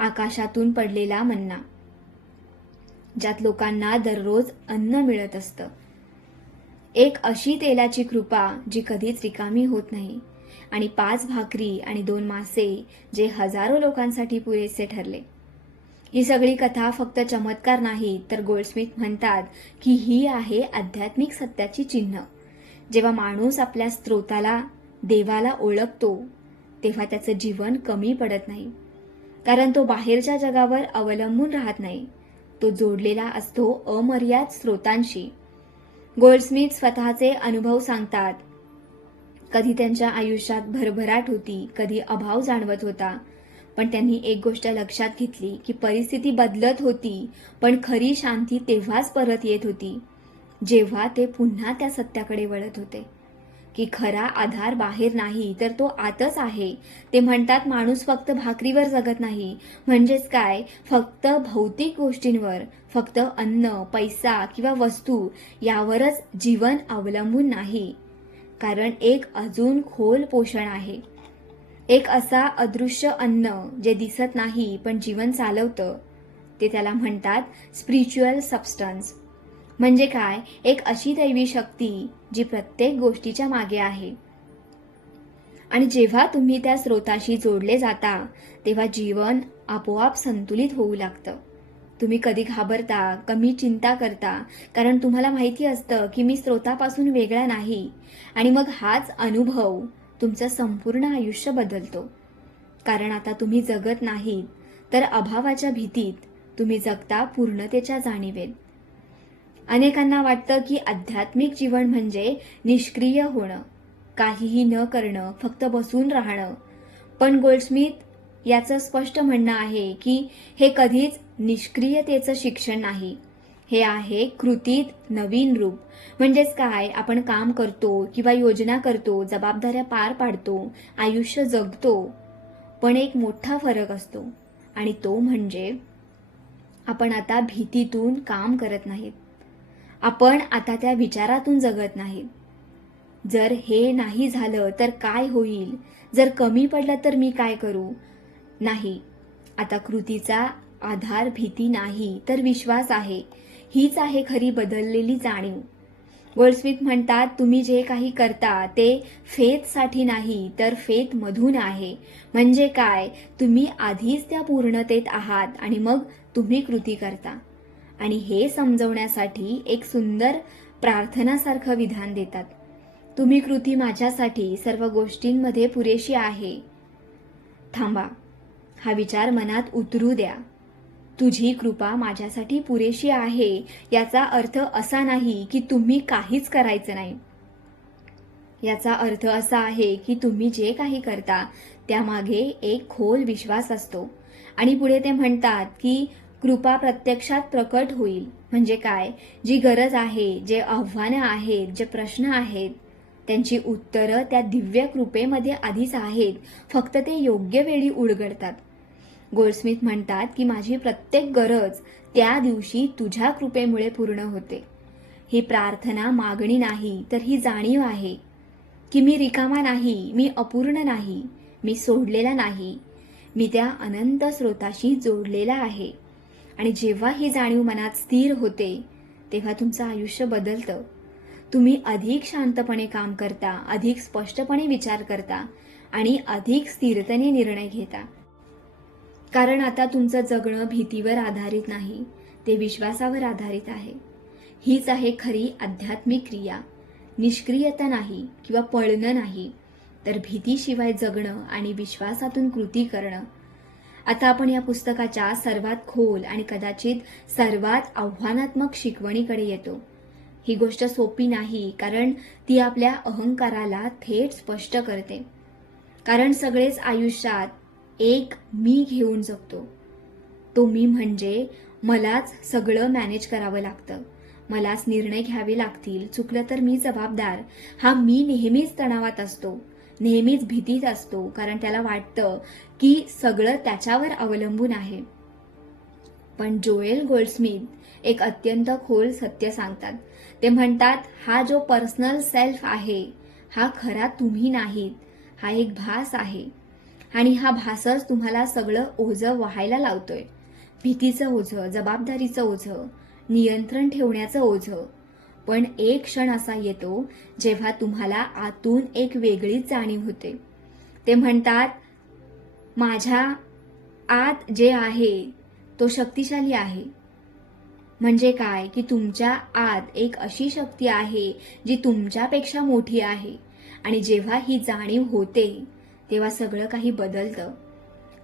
आकाशातून पडलेला मन्ना, ज्यात लोकांना दररोज अन्न मिळत असतं. एक अशी तेलाची कृपा जी कधीच रिकामी होत नाही. आणि 5 भाकरी आणि 2 मासे जे हजारो लोकांसाठी पुरेसे ठरले. ही सगळी कथा फक्त चमत्कार नाही, तर गोल्डस्मिथ म्हणतात की ही आहे आध्यात्मिक सत्याची चिन्ह. जेव्हा माणूस आपल्या स्रोताला, देवाला ओळखतो तेव्हा त्याचं जीवन कमी पडत नाही. कारण तो बाहेरच्या जगावर अवलंबून राहत नाही, तो जोडलेला असतो अमर्याद स्रोतांशी. गोल्डस्मिथ स्वतःचे अनुभव सांगतात. कधी त्यांच्या आयुष्यात भरभराट होती, कधी अभाव जाणवत होता. पण त्यांनी एक गोष्ट लक्षात घेतली की परिस्थिती बदलत होती, पण खरी शांती तेव्हाच परत येत होती जेव्हा ते पुन्हा त्या सत्याकडे वळत होते की खरा आधार बाहेर नाही, तर तो आतच आहे. ते म्हणतात, माणूस फक्त भाकरीवर जगत नाही. म्हणजेच काय, फक्त भौतिक गोष्टींवर, फक्त अन्न, पैसा किंवा वस्तू यावरच जीवन अवलंबून नाही. कारण एक अजून खोल पोषण आहे. एक असा अदृश्य अन्न जे दिसत नाही पण जीवन चालवतं. ते त्याला म्हणतात स्पिरिच्युअल सबस्टन्स. म्हणजे काय, एक अशी दैवी शक्ती जी प्रत्येक गोष्टीच्या मागे आहे. आणि जेव्हा तुम्ही त्या स्रोताशी जोडले जाता तेव्हा जीवन आपोआप संतुलित होऊ लागतं. तुम्ही कधी घाबरता, कमी चिंता करता, कारण तुम्हाला माहिती असतं की मी स्रोतापासून वेगळा नाही. आणि मग हाच अनुभव तुमचं संपूर्ण आयुष्य बदलतो. कारण आता तुम्ही जगत नाहीत, तर अभावाच्या भीतीत तुम्ही जगता पूर्णतेच्या जाणीवेत. अनेकांना वाटतं की आध्यात्मिक जीवन म्हणजे निष्क्रिय होणं, काहीही न करणं, फक्त बसून राहणं. पण गोल्डस्मिथ याचं स्पष्ट म्हणणं आहे की हे कधीच निष्क्रियतेचं शिक्षण नाही. हे आहे कृतीत नवीन रूप. म्हणजेच काय, आपण काम करतो किंवा योजना करतो, जबाबदाऱ्या पार पाडतो, आयुष्य जगतो. पण एक मोठा फरक असतो आणि तो म्हणजे आपण आता भीतीतून काम करत नाहीत. आपण आता त्या विचारातून जगत नाहीत. जर हे नाही झालं तर काय होईल, जर कमी पडलं तर मी काय करू. नाही, आता कृतीचा आधार भीती नाही तर विश्वास आहे. हीच आहे खरी बदललेली जाणीव. गोल्डस्मिथ म्हणतात, तुम्ही जे काही करता ते फेथसाठी नाही तर फेथ मधून आहे. म्हणजे काय, तुम्ही आधीच त्या पूर्णतेत आहात आणि मग तुम्ही कृती करता. आणि हे समजवण्यासाठी एक सुंदर प्रार्थनासारखं विधान देतात. तुम्ही कृती माझ्यासाठी सर्व गोष्टींमध्ये पुरेशी आहे. थांबा, हा विचार मनात उतरू द्या. तुझी कृपा माझ्यासाठी पुरेशी आहे याचा अर्थ असा नाही की तुम्ही काहीच करायचं नाही. याचा अर्थ असा आहे की तुम्ही जे काही करता त्यामागे एक खोल विश्वास असतो. आणि पुढे ते म्हणतात की कृपा प्रत्यक्षात प्रकट होईल. म्हणजे काय, जी गरज आहे, जे आव्हानं आहेत, जे प्रश्न आहेत, त्यांची उत्तरं त्या दिव्य कृपेमध्ये आधीच आहेत, फक्त ते योग्य वेळी उलगडतात. गोल्डस्मिथ म्हणतात की माझी प्रत्येक गरज त्या दिवशी तुझ्या कृपेमुळे पूर्ण होते. ही प्रार्थना मागणी नाही तर ही जाणीव आहे की मी रिकामा नाही, मी अपूर्ण नाही, मी सोडलेला नाही, मी त्या अनंत स्रोताशी जोडलेला आहे. आणि जेव्हा ही जाणीव मनात स्थिर होते तेव्हा तुमचं आयुष्य बदलतं. तुम्ही अधिक शांतपणे काम करता, अधिक स्पष्टपणे विचार करता आणि अधिक स्थिरतेने निर्णय घेता. कारण आता तुमचं जगणं भीतीवर आधारित नाही, ते विश्वासावर आधारित आहे. हीच आहे खरी आध्यात्मिक क्रिया. निष्क्रियता नाही किंवा पळणं नाही, तर भीतीशिवाय जगणं आणि विश्वासातून कृती करणं. आता आपण या पुस्तकाच्या सर्वात खोल आणि कदाचित सर्वात आव्हानात्मक शिकवणीकडे येतो. ही गोष्ट सोपी नाही, कारण ती आपल्या अहंकाराला थेट स्पष्ट करते. कारण सगळेच आयुष्यात एक मी घेऊन जगतो. तो मी म्हणजे मलाच सगळं मॅनेज करावं लागतं, मलाच निर्णय घ्यावे लागतील, चुकलं तर मी जबाबदार. हा मी नेहमीच तणावात असतो, नेहमीच भीतीत असतो, कारण त्याला वाटतं की सगळं त्याच्यावर अवलंबून आहे. पण जोएल गोल्डस्मिथ एक अत्यंत खोल सत्य सांगतात. ते म्हणतात, हा जो पर्सनल सेल्फ आहे हा खरा तुम्ही नाहीत, हा एक भास आहे. आणि हा भासच तुम्हाला सगळं ओझं व्हायला लावतोय. भीतीचं ओझं, जबाबदारीचं ओझं, नियंत्रण ठेवण्याचं ओझं. पण एक क्षण असा येतो जेव्हा तुम्हाला आतून एक वेगळीच जाणीव होते. ते म्हणतात, माझ्या आत जे आहे तो शक्तिशाली आहे. म्हणजे काय, की तुमच्या आत एक अशी शक्ती आहे जी तुमच्यापेक्षा मोठी आहे. आणि जेव्हा ही जाणीव होते तेव्हा सगळं काही बदलतं.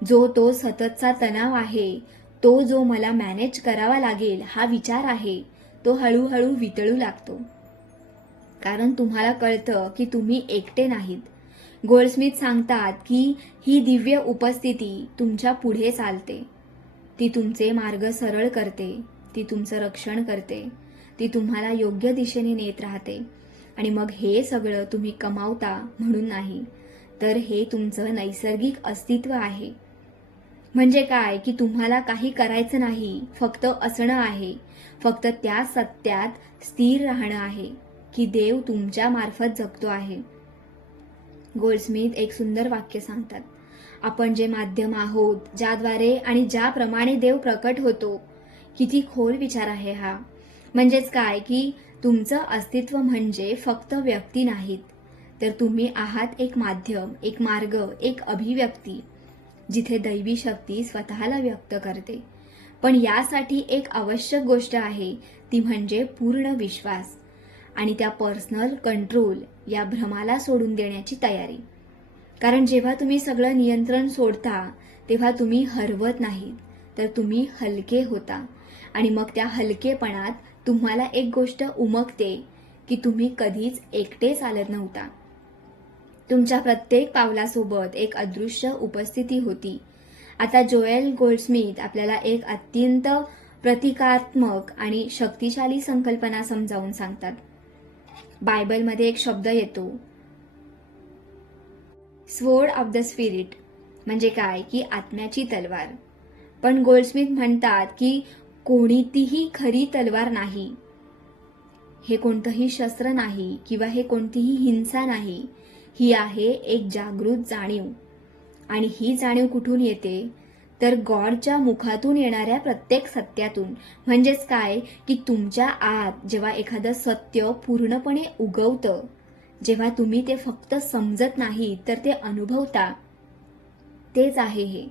जो तो सततचा तणाव आहे, तो जो मला मॅनेज करावा लागेल हा विचार आहे, तो हळूहळू वितळू लागतो. कारण तुम्हाला कळतं की तुम्ही एकटे नाहीत. गोल्डस्मिथ सांगतात की ही दिव्य उपस्थिती तुमच्या पुढे चालते. ती तुमचे मार्ग सरळ करते, ती तुमचं रक्षण करते, ती तुम्हाला योग्य दिशेने नेत राहते. आणि मग हे सगळं तुम्ही कमावता म्हणून नाही, तर हे तुमचं नैसर्गिक अस्तित्व आहे. म्हणजे काय, की तुम्हाला काही करायचं नाही, फक्त असणं आहे. फक्त त्या सत्यात स्थिर राहणं आहे की देव तुमच्या मार्फत जगतो आहे. गोल्डस्मिथ एक सुंदर वाक्य सांगतात, आपण जे माध्यम आहोत, ज्याद्वारे आणि ज्याप्रमाणे देव प्रकट होतो. किती खोल विचार आहे हा. म्हणजेच काय, की तुमचं अस्तित्व म्हणजे फक्त व्यक्ती नाहीत, तर तुम्ही आहात एक माध्यम, एक मार्ग, एक अभिव्यक्ती, जिथे दैवी शक्ती स्वतःला व्यक्त करते. पण यासाठी एक आवश्यक गोष्ट आहे, ती म्हणजे पूर्ण विश्वास आणि त्या पर्सनल कंट्रोल या भ्रमाला सोडून देण्याची तयारी. कारण जेव्हा तुम्ही सगळं नियंत्रण सोडता तेव्हा तुम्ही हरवत नाही, तर तुम्ही हलके होता. आणि मग त्या हलकेपणात तुम्हाला एक गोष्ट उमगते की तुम्ही कधीच एकटे चालत नव्हता. तुमच्या प्रत्येक पावलासोबत एक अदृश्य उपस्थिती होती. आता जोएल गोल्डस्मिथ आपल्याला एक अत्यंत प्रतिकात्मक आणि शक्तिशाली संकल्पना समजावून सांगतात. बायबलमध्ये एक शब्द येतो, स्वॉर्ड ऑफ द स्पिरिट, म्हणजे काय की आत्म्याची तलवार. पण गोल्डस्मिथ म्हणतात की कोणतीही खरी तलवार नाही, हे कोणतंही शस्त्र नाही किंवा हे कोणतीही हिंसा नाही. ही आहे एक जागृत जाणीव. आणि ही जाणीव कुठून येते, तर गॉडच्या मुखातून येणाऱ्या प्रत्येक सत्यातून. म्हणजेच काय की तुमच्या आत जेव्हा एखादं सत्य पूर्णपणे उगवतं, जेव्हा तुम्ही ते फक्त समजत नाही तर ते अनुभवता, तेच आहे हे.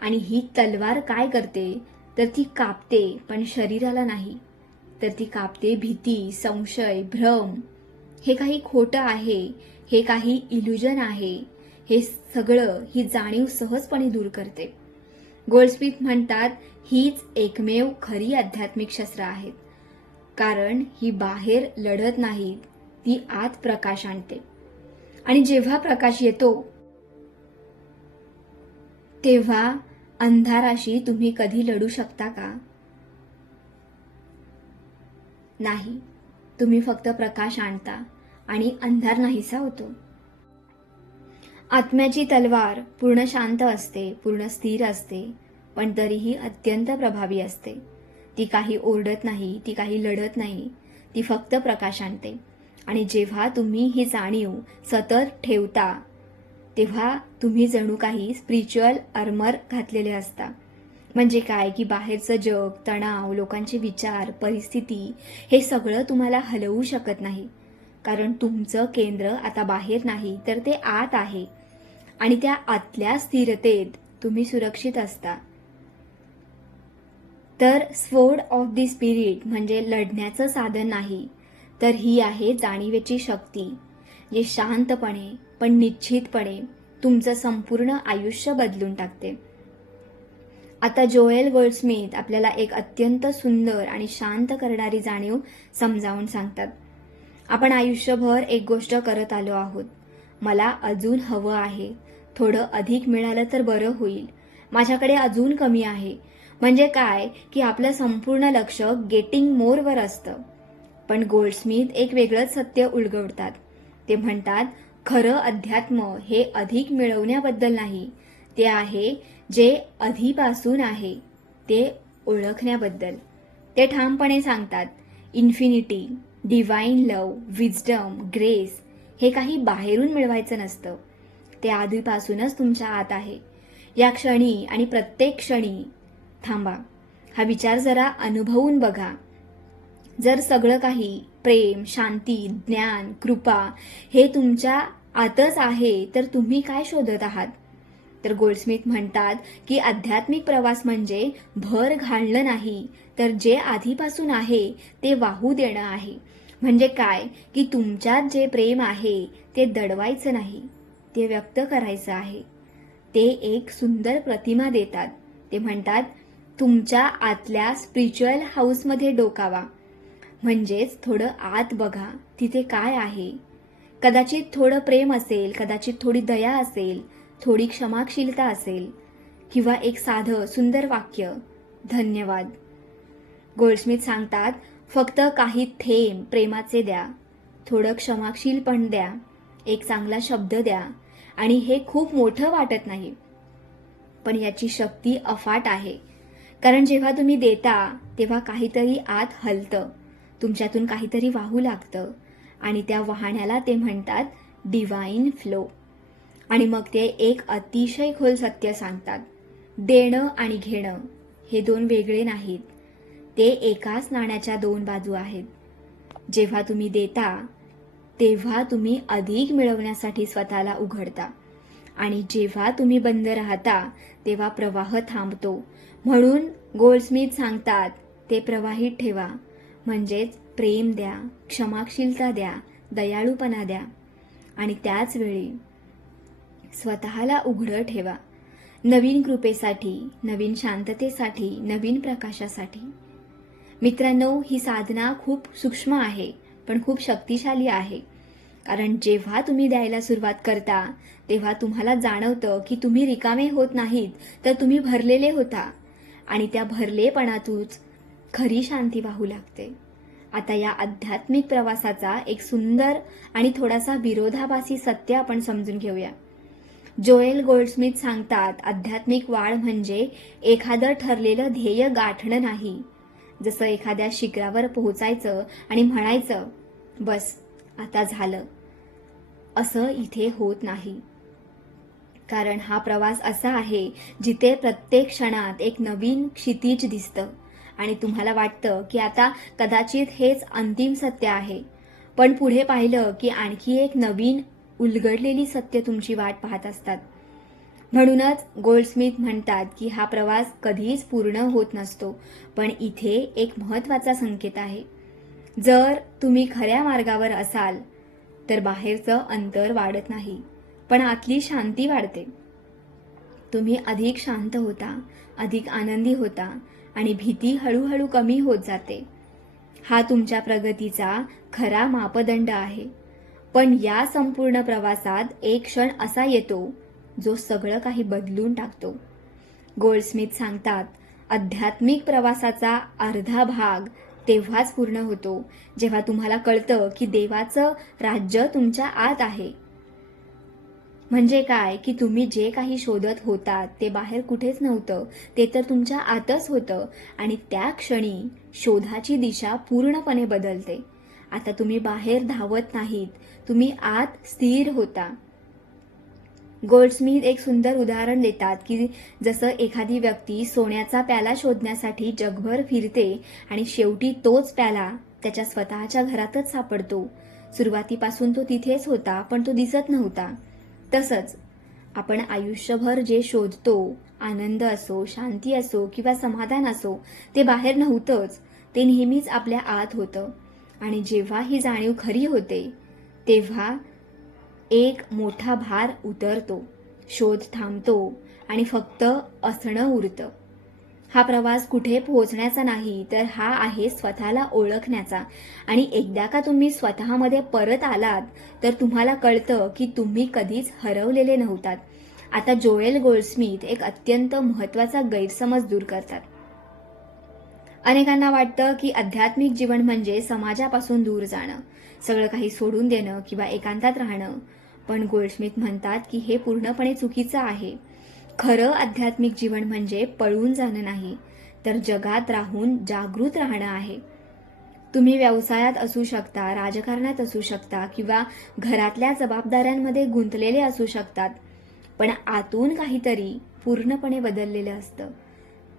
आणि ही तलवार काय करते, तर ती कापते, पण शरीराला नाही, तर ती कापते भीती, संशय, भ्रम. हे काही खोटं आहे, हे काही इल्युजन आहे, हे सगळं ही जाणीव सहजपणे दूर करते. गोल्डस्मिथ म्हणतात हीच एकमेव खरी आध्यात्मिक शस्त्र आहेत, कारण ही बाहेर लढत नाही, ती आत प्रकाश आणते. आणि जेव्हा प्रकाश येतो तेव्हा अंधाराशी तुम्ही कधी लढू शकता का? नाही. तुम्ही फक्त प्रकाश आणता आणि अंधार नाहीसा होतो. आत्म्याची तलवार पूर्ण शांत असते, पूर्ण स्थिर असते, पण तरीही अत्यंत प्रभावी असते. ती काही ओरडत नाही, ती काही लढत नाही, ती फक्त प्रकाश आणते. आणि जेव्हा तुम्ही ही जाणीव सतत ठेवता तेव्हा तुम्ही जणू काही स्पिरिच्युअल आर्मर घातलेले असता. म्हणजे काय की बाहेरचं जग, तणाव, लोकांचे विचार, परिस्थिती हे सगळं तुम्हाला हलवू शकत नाही, कारण तुमचं केंद्र आता बाहेर नाही तर ते आत आहे. आणि त्या आतल्या स्थिरतेत तुम्ही सुरक्षित असता. तर स्वॉर्ड ऑफ द स्पिरिट म्हणजे लढण्याचं साधन नाही, तर ही आहे जाणीवेची शक्ती, जी शांतपणे पण निश्चितपणे तुमचं संपूर्ण आयुष्य बदलून टाकते. आता जोएल गोल्डस्मिथ आपल्याला एक अत्यंत सुंदर आणि शांत करणारी जाणीव समजावून सांगतात. आपण आयुष्यभर एक गोष्ट करत आलो आहोत, मला अजून हवं आहे, थोडं अधिक मिळालं तर बरं होईल, माझ्याकडे अजून कमी आहे. म्हणजे काय की आपलं संपूर्ण लक्ष गेटिंग मोरवर असतं. पण गोल्डस्मिथ एक वेगळंच सत्य उलगडतात. ते म्हणतात खरं अध्यात्म हे अधिक मिळवण्याबद्दल नाही, ते आहे जे आधीपासून आहे ते ओळखण्याबद्दल. ते ठामपणे सांगतात infinity, divine love, wisdom, grace हे काही बाहेरून मिळवायचं नसतं, ते आधीपासूनच तुमच्या आत आहे. या क्षणी आणि प्रत्येक क्षणी थांबा, हा विचार जरा अनुभवून बघा. जर सगळं काही प्रेम, शांती, ज्ञान, कृपा हे तुमच्या आतच आहे तर तुम्ही काय शोधत आहात? तर गोल्डस्मिथ म्हणतात की आध्यात्मिक प्रवास म्हणजे भर घालणं नाही, तर जे आधीपासून आहे ते वाहू देणं आहे. म्हणजे काय की तुमच्यात जे प्रेम आहे ते दडवायचं नाही, ते व्यक्त करायचं आहे. ते एक सुंदर प्रतिमा देतात. ते म्हणतात तुमच्या आतल्या स्पिरिच्युअल हाऊसमध्ये डोकावा, म्हणजेच थोडं आत बघा, तिथे काय आहे. कदाचित थोडं प्रेम असेल, कदाचित थोडी दया असेल, थोडी क्षमाशीलता असेल, किंवा एक साधं सुंदर वाक्य, धन्यवाद. गोल्डस्मिथ सांगतात फक्त काही थेंब प्रेमाचे द्या, थोडं क्षमाशील पण द्या, एक चांगला शब्द द्या. आणि हे खूप मोठं वाटत नाही, पण याची शक्ती अफाट आहे. कारण जेव्हा तुम्ही देता तेव्हा काहीतरी आत हलतं, तुमच्यातून काहीतरी वाहू लागतं, आणि त्या वाहण्याला ते म्हणतात डिवाइन फ्लो. आणि मग ते एक अतिशय खोल सत्य सांगतात, देणं आणि घेणं हे दोन वेगळे नाहीत, ते एकाच नाण्याच्या दोन बाजू आहेत. जेव्हा तुम्ही देता तेव्हा तुम्ही अधिक मिळवण्यासाठी स्वतःला उघडता, आणि जेव्हा तुम्ही बंद राहता तेव्हा प्रवाह थांबतो. म्हणून गोल्डस्मिथ सांगतात ते प्रवाहित ठेवा, म्हणजेच प्रेम द्या, क्षमाशीलता द्या, दयाळूपणा द्या. आणि त्याच वेळी स्वतःला उघडं ठेवा. नवीन कृपेसाठी, नवीन शांततेसाठी, नवीन प्रकाशासाठी. मित्रांनो, ही साधना खूप सूक्ष्म आहे, पण खूप शक्तिशाली आहे. कारण जेव्हा तुम्ही द्यायला सुरुवात करता, तेव्हा तुम्हाला जाणवतं की तुम्ही रिकामे होत नाहीत, तर तुम्ही भरलेले होता. आणि त्या भरलेपणातूच खरी शांती वाहू लागते. आता या आध्यात्मिक प्रवासाचा एक सुंदर आणि थोडासा विरोधाभासी सत्य आपण समजून घेऊया. जोएल गोल्डस्मिथ सांगतात, आध्यात्मिक वाढ म्हणजे एखादं ठरलेलं ध्येय गाठणं नाही. जसं एखाद्या शिखरावर पोहोचायचं आणि म्हणायचं, बस आता झालं, असं इथे होत नाही. कारण हा प्रवास असा आहे जिथे प्रत्येक क्षणात एक नवीन क्षितिज दिसतं आणि तुम्हाला वाटतं की आता कदाचित हेच अंतिम सत्य आहे. पण पुढे पाहिलं की आणखी एक नवीन उलगडलेली सत्य तुमची वाट पाहत असतात. म्हणूनच गोल्डस्मिथ म्हणतात की हा प्रवास कधीच पूर्ण होत नसतो, पण इथे एक महत्त्वाचा संकेत आहे. जर तुम्ही खऱ्या मार्गावर असाल तर बाहेरचं अंतर वाढत नाही, पण आतली शांती वाढते. तुम्ही अधिक शांत होता, अधिक आनंदी होता आणि भीती हळूहळू कमी होत जाते. हा तुमच्या प्रगतीचा खरा मापदंड आहे. पण या संपूर्ण प्रवासात एक क्षण असा येतो जो सगळं काही बदलून टाकतो. गोल्डस्मिथ सांगतात, आध्यात्मिक प्रवासाचा अर्धा भाग तेव्हाच पूर्ण होतो जेव्हा तुम्हाला कळतं की देवाचं राज्य तुमच्या आत आहे. म्हणजे काय की तुम्ही जे काही शोधत होतात ते बाहेर कुठेच नव्हतं, ते तर तुमच्या आतच होतं. आणि त्या क्षणी शोधाची दिशा पूर्णपणे बदलते. आता तुम्ही बाहेर धावत नाहीत, तुम्ही आत स्थिर होता. गोल्डस्मिथ एक सुंदर उदाहरण देतात की जसं एखादी व्यक्ती सोन्याचा प्याला शोधण्यासाठी जगभर फिरते आणि शेवटी तोच प्याला त्याच्या स्वतःच्या घरातच सापडतो. सुरुवातीपासून तो तिथेच होता, पण तो दिसत नव्हता. तसंच आपण आयुष्यभर जे शोधतो, आनंद असो, शांती असो किंवा समाधान असो, ते बाहेर नव्हतंच, ते नेहमीच आपल्या आत होतं. आणि जेव्हा ही जाणीव खरी होते तेव्हा एक मोठा भार उतरतो, शोध थांबतो आणि फक्त असणं उरतं. हा प्रवास कुठे पोहोचण्याचा नाही, तर हा आहे स्वतःला ओळखण्याचा. आणि एकदा का तुम्ही स्वतःमध्ये परत आलात तर तुम्हाला कळतं की तुम्ही कधीच हरवलेले नव्हतात. आता जोएल गोल्डस्मिथ एक अत्यंत महत्त्वाचा गैरसमज दूर करतात. अनेकांना वाटतं की आध्यात्मिक जीवन म्हणजे समाजापासून दूर जाणं, सगळं काही सोडून देणं किंवा एकांतात राहणं. पण गोल्डस्मिथ म्हणतात की हे पूर्णपणे चुकीचं आहे. खरं आध्यात्मिक जीवन म्हणजे पळून जाणं नाही, तर जगात राहून जागृत राहणं आहे. तुम्ही व्यवसायात असू शकता, राजकारणात असू शकता किंवा घरातल्या जबाबदाऱ्यांमध्ये गुंतलेले असू शकतात, पण आतून काहीतरी पूर्णपणे बदललेलं असतं.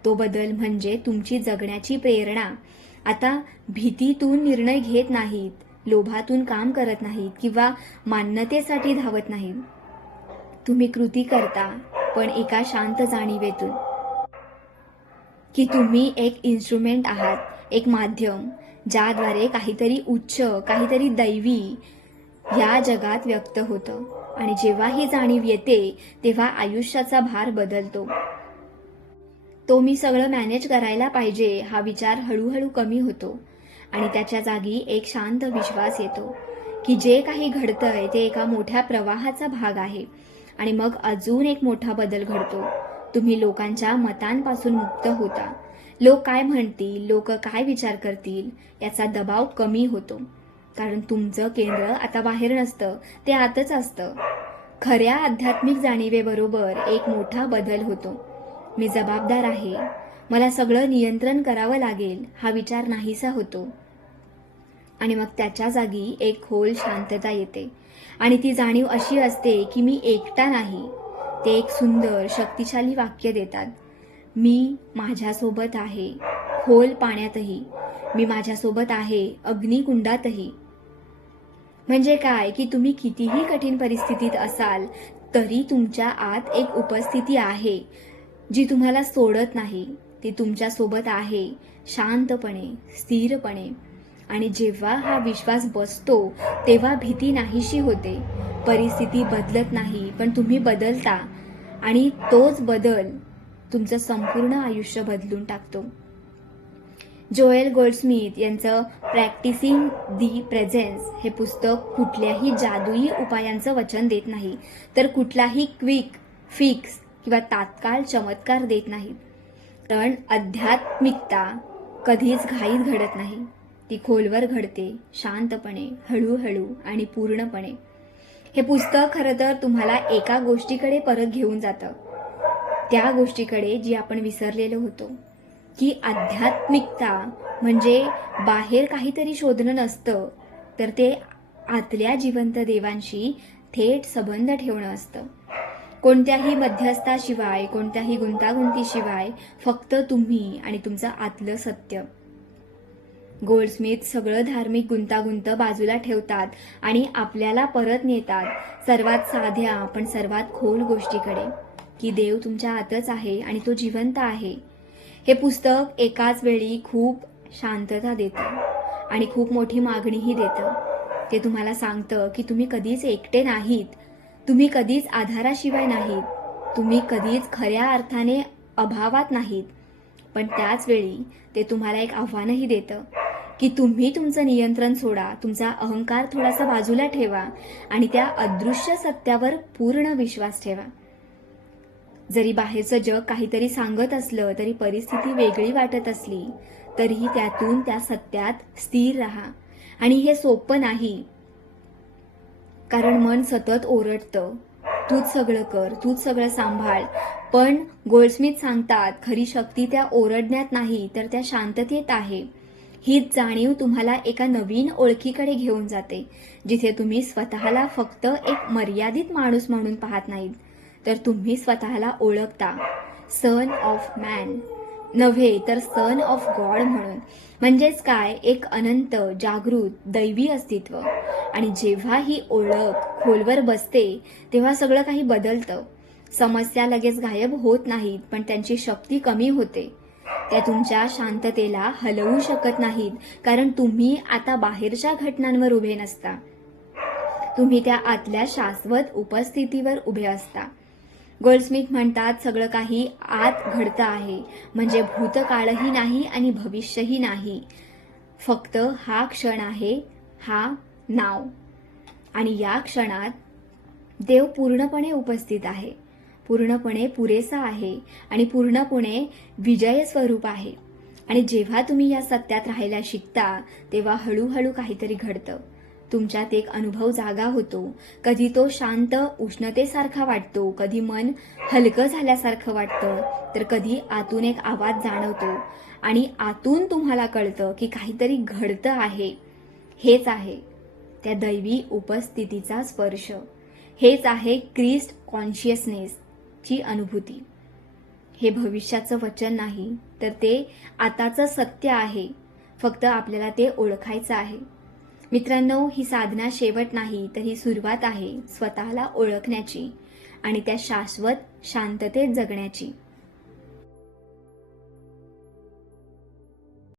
तो बदल म्हणजे तुमची जगण्याची प्रेरणा. आता भीतीतून निर्णय घेत नाहीत, लोभातून काम करत नाहीत किंवा मान्यतेसाठी धावत नाहीत. तुम्ही कृती करता, पण एका शांत जाणीवेतून की तुम्ही एक इन्स्ट्रुमेंट आहात, एक माध्यम ज्याद्वारे काहीतरी उच्च, काहीतरी दैवी या जगात व्यक्त होतं. आणि जेव्हा ही जाणीव येते तेव्हा आयुष्याचा भार बदलतो. तो मी सगळं मॅनेज करायला पाहिजे हा विचार हळूहळू कमी होतो आणि त्याच्या जागी एक शांत विश्वास येतो की जे काही घडतंय ते एका मोठ्या प्रवाहाचा भाग आहे. आणि मग अजून एक मोठा बदल घडतो. तुम्ही लोकांच्या मतांपासून मुक्त होता. लोक काय म्हणतील, लोक काय विचार करतील याचा दबाव कमी होतो. कारण तुमचं केंद्र आता बाहेर नसतं, ते आतच असतं. खऱ्या आध्यात्मिक जाणीवेबरोबर एक मोठा बदल होतो. मी जबाबदार आहे, मला सगळं नियंत्रण करावं लागेल हा विचार नाहीसा होतो. आणि मग त्याच्या जागी एक खोल शांतता येते. आणि ती जाणीव अशी असते की मी एकटा नाही. ते एक सुंदर शक्तिशाली वाक्य देतात, मी माझ्यासोबत आहे, खोल पाण्यातही, मी माझ्यासोबत आहे, अग्निकुंडातही. म्हणजे काय की तुम्ही कितीही कठीण परिस्थितीत असाल तरी तुमच्या आत एक उपस्थिती आहे जी तुम्हाला सोडत नाही. ती तुमच्यासोबत आहे, शांतपणे, स्थिरपणे. आणि जेव्हा हा विश्वास बसतो तेव्हा भीती नाहीशी होते. परिस्थिती बदलत नाही, पण तुम्ही बदलता आणि तोच बदल तुमचं संपूर्ण आयुष्य बदलून टाकतो. जोएल गोल्डस्मिथ यांचं प्रॅक्टिसिंग दी प्रेझेन्स हे पुस्तक कुठल्याही जादुई उपायांचं वचन देत नाही, तर कुठलाही क्विक फिक्स किंवा तात्काळ चमत्कार देत नाही. कारण आध्यात्मिकता कधीच घाईत घडत नाही. ती खोलवर घडते, शांतपणे, हळूहळू आणि पूर्णपणे. हे पुस्तक खरं तर तुम्हाला एका गोष्टीकडे परत घेऊन जातं, त्या गोष्टीकडे जी आपण विसरलेलो होतो, की आध्यात्मिकता म्हणजे बाहेर काहीतरी शोधणं नसतं, तर ते आतल्या जिवंत देवांशी थेट संबंध ठेवणं असतं. कोणत्याही मध्यस्थाशिवाय, कोणत्याही गुंतागुंतीशिवाय फक्त तुम्ही आणि तुमचं आतलं सत्य. गोल्डस्मिथ सगळं धार्मिक गुंतागुंत बाजूला ठेवतात आणि आपल्याला परत नेतात सर्वात साध्या पण सर्वात खोल गोष्टीकडे, की देव तुमच्या आतच आहे आणि तो जिवंत आहे. हे पुस्तक एकाच वेळी खूप शांतता देतं आणि खूप मोठी मागणीही देतं. ते तुम्हाला सांगतं की तुम्ही कधीच एकटे नाहीत, तुम्ही कधीच आधाराशिवाय नाहीत, तुम्ही कधीच खऱ्या अर्थाने अभावात नाहीत. पण त्याच वेळी ते तुम्हाला एक आव्हानही देतं की तुम्ही तुमचं नियंत्रण सोडा, तुमचा अहंकार थोडासा बाजूला ठेवा आणि त्या अदृश्य सत्यावर पूर्ण विश्वास ठेवा. जरी बाहेरचं जग काहीतरी सांगत असलं, तरी परिस्थिती वेगळी वाटत असली, तरीही त्यातून त्या सत्यात स्थिर राहा. आणि हे सोपं नाही, कारण मन सतत ओरडतं, तूच सगळं कर, तूच सगळं सांभाळ. पण गोल्डस्मिथ सांगतात, खरी शक्ती त्या ओरडण्यात नाही, तर त्या शांततेत आहे. हीच जाणीव तुम्हाला एका नवीन ओळखीकडे घेऊन जाते, जिथे तुम्ही स्वतःला फक्त एक मर्यादित माणूस म्हणून पाहत नाहीत, तर तुम्ही स्वतःला ओळखता सन ऑफ मॅन नव्हे, तर सन ऑफ गॉड म्हणून. म्हणजेच काय, एक अनंत, जागृत, दैवी अस्तित्व. आणि जेव्हा ही ओळख खोलवर बसते, तेव्हा सगळं काही बदलतं. समस्या लगेच गायब होत नाहीत, पण त्यांची शक्ती कमी होते. त्या तुमच्या शांततेला हलवू शकत नाहीत, कारण तुम्ही आता बाहेरच्या घटनांवर उभे नसता, तुम्ही त्या आतल्या शाश्वत उपस्थितीवर उभे असता. गोल्डस्मिथ म्हणतात, सगळं काही आत घडतं आहे, म्हणजे भूतकाळही नाही आणि भविष्यही नाही, फक्त हा क्षण आहे, हा नाव. आणि या क्षणात देव पूर्णपणे उपस्थित आहे, पूर्णपणे पुरेसा आहे आणि पूर्णपणे विजय स्वरूप आहे. आणि जेव्हा तुम्ही या सत्यात राहायला शिकता, तेव्हा हळूहळू काहीतरी घडतं. तुमच्यात एक अनुभव जागा होतो. कधी तो शांत उष्णतेसारखा वाटतो, कधी मन हलकं झाल्यासारखं वाटतं, तर कधी आतून एक आवाज जाणवतो आणि आतून तुम्हाला कळतं की काहीतरी घडतं आहे. हेच आहे त्या दैवी उपस्थितीचा स्पर्श, हेच आहे क्रिस्ट कॉन्शियसनेसची अनुभूती. हे भविष्याचं वचन नाही, तर ते आताचं सत्य आहे. फक्त आपल्याला ते ओळखायचं आहे. मित्रांनो, ही साधना शेवट नाही, तर ही सुरुवात आहे स्वतःला ओळखण्याची आणि त्या शाश्वत शांततेत जगण्याची.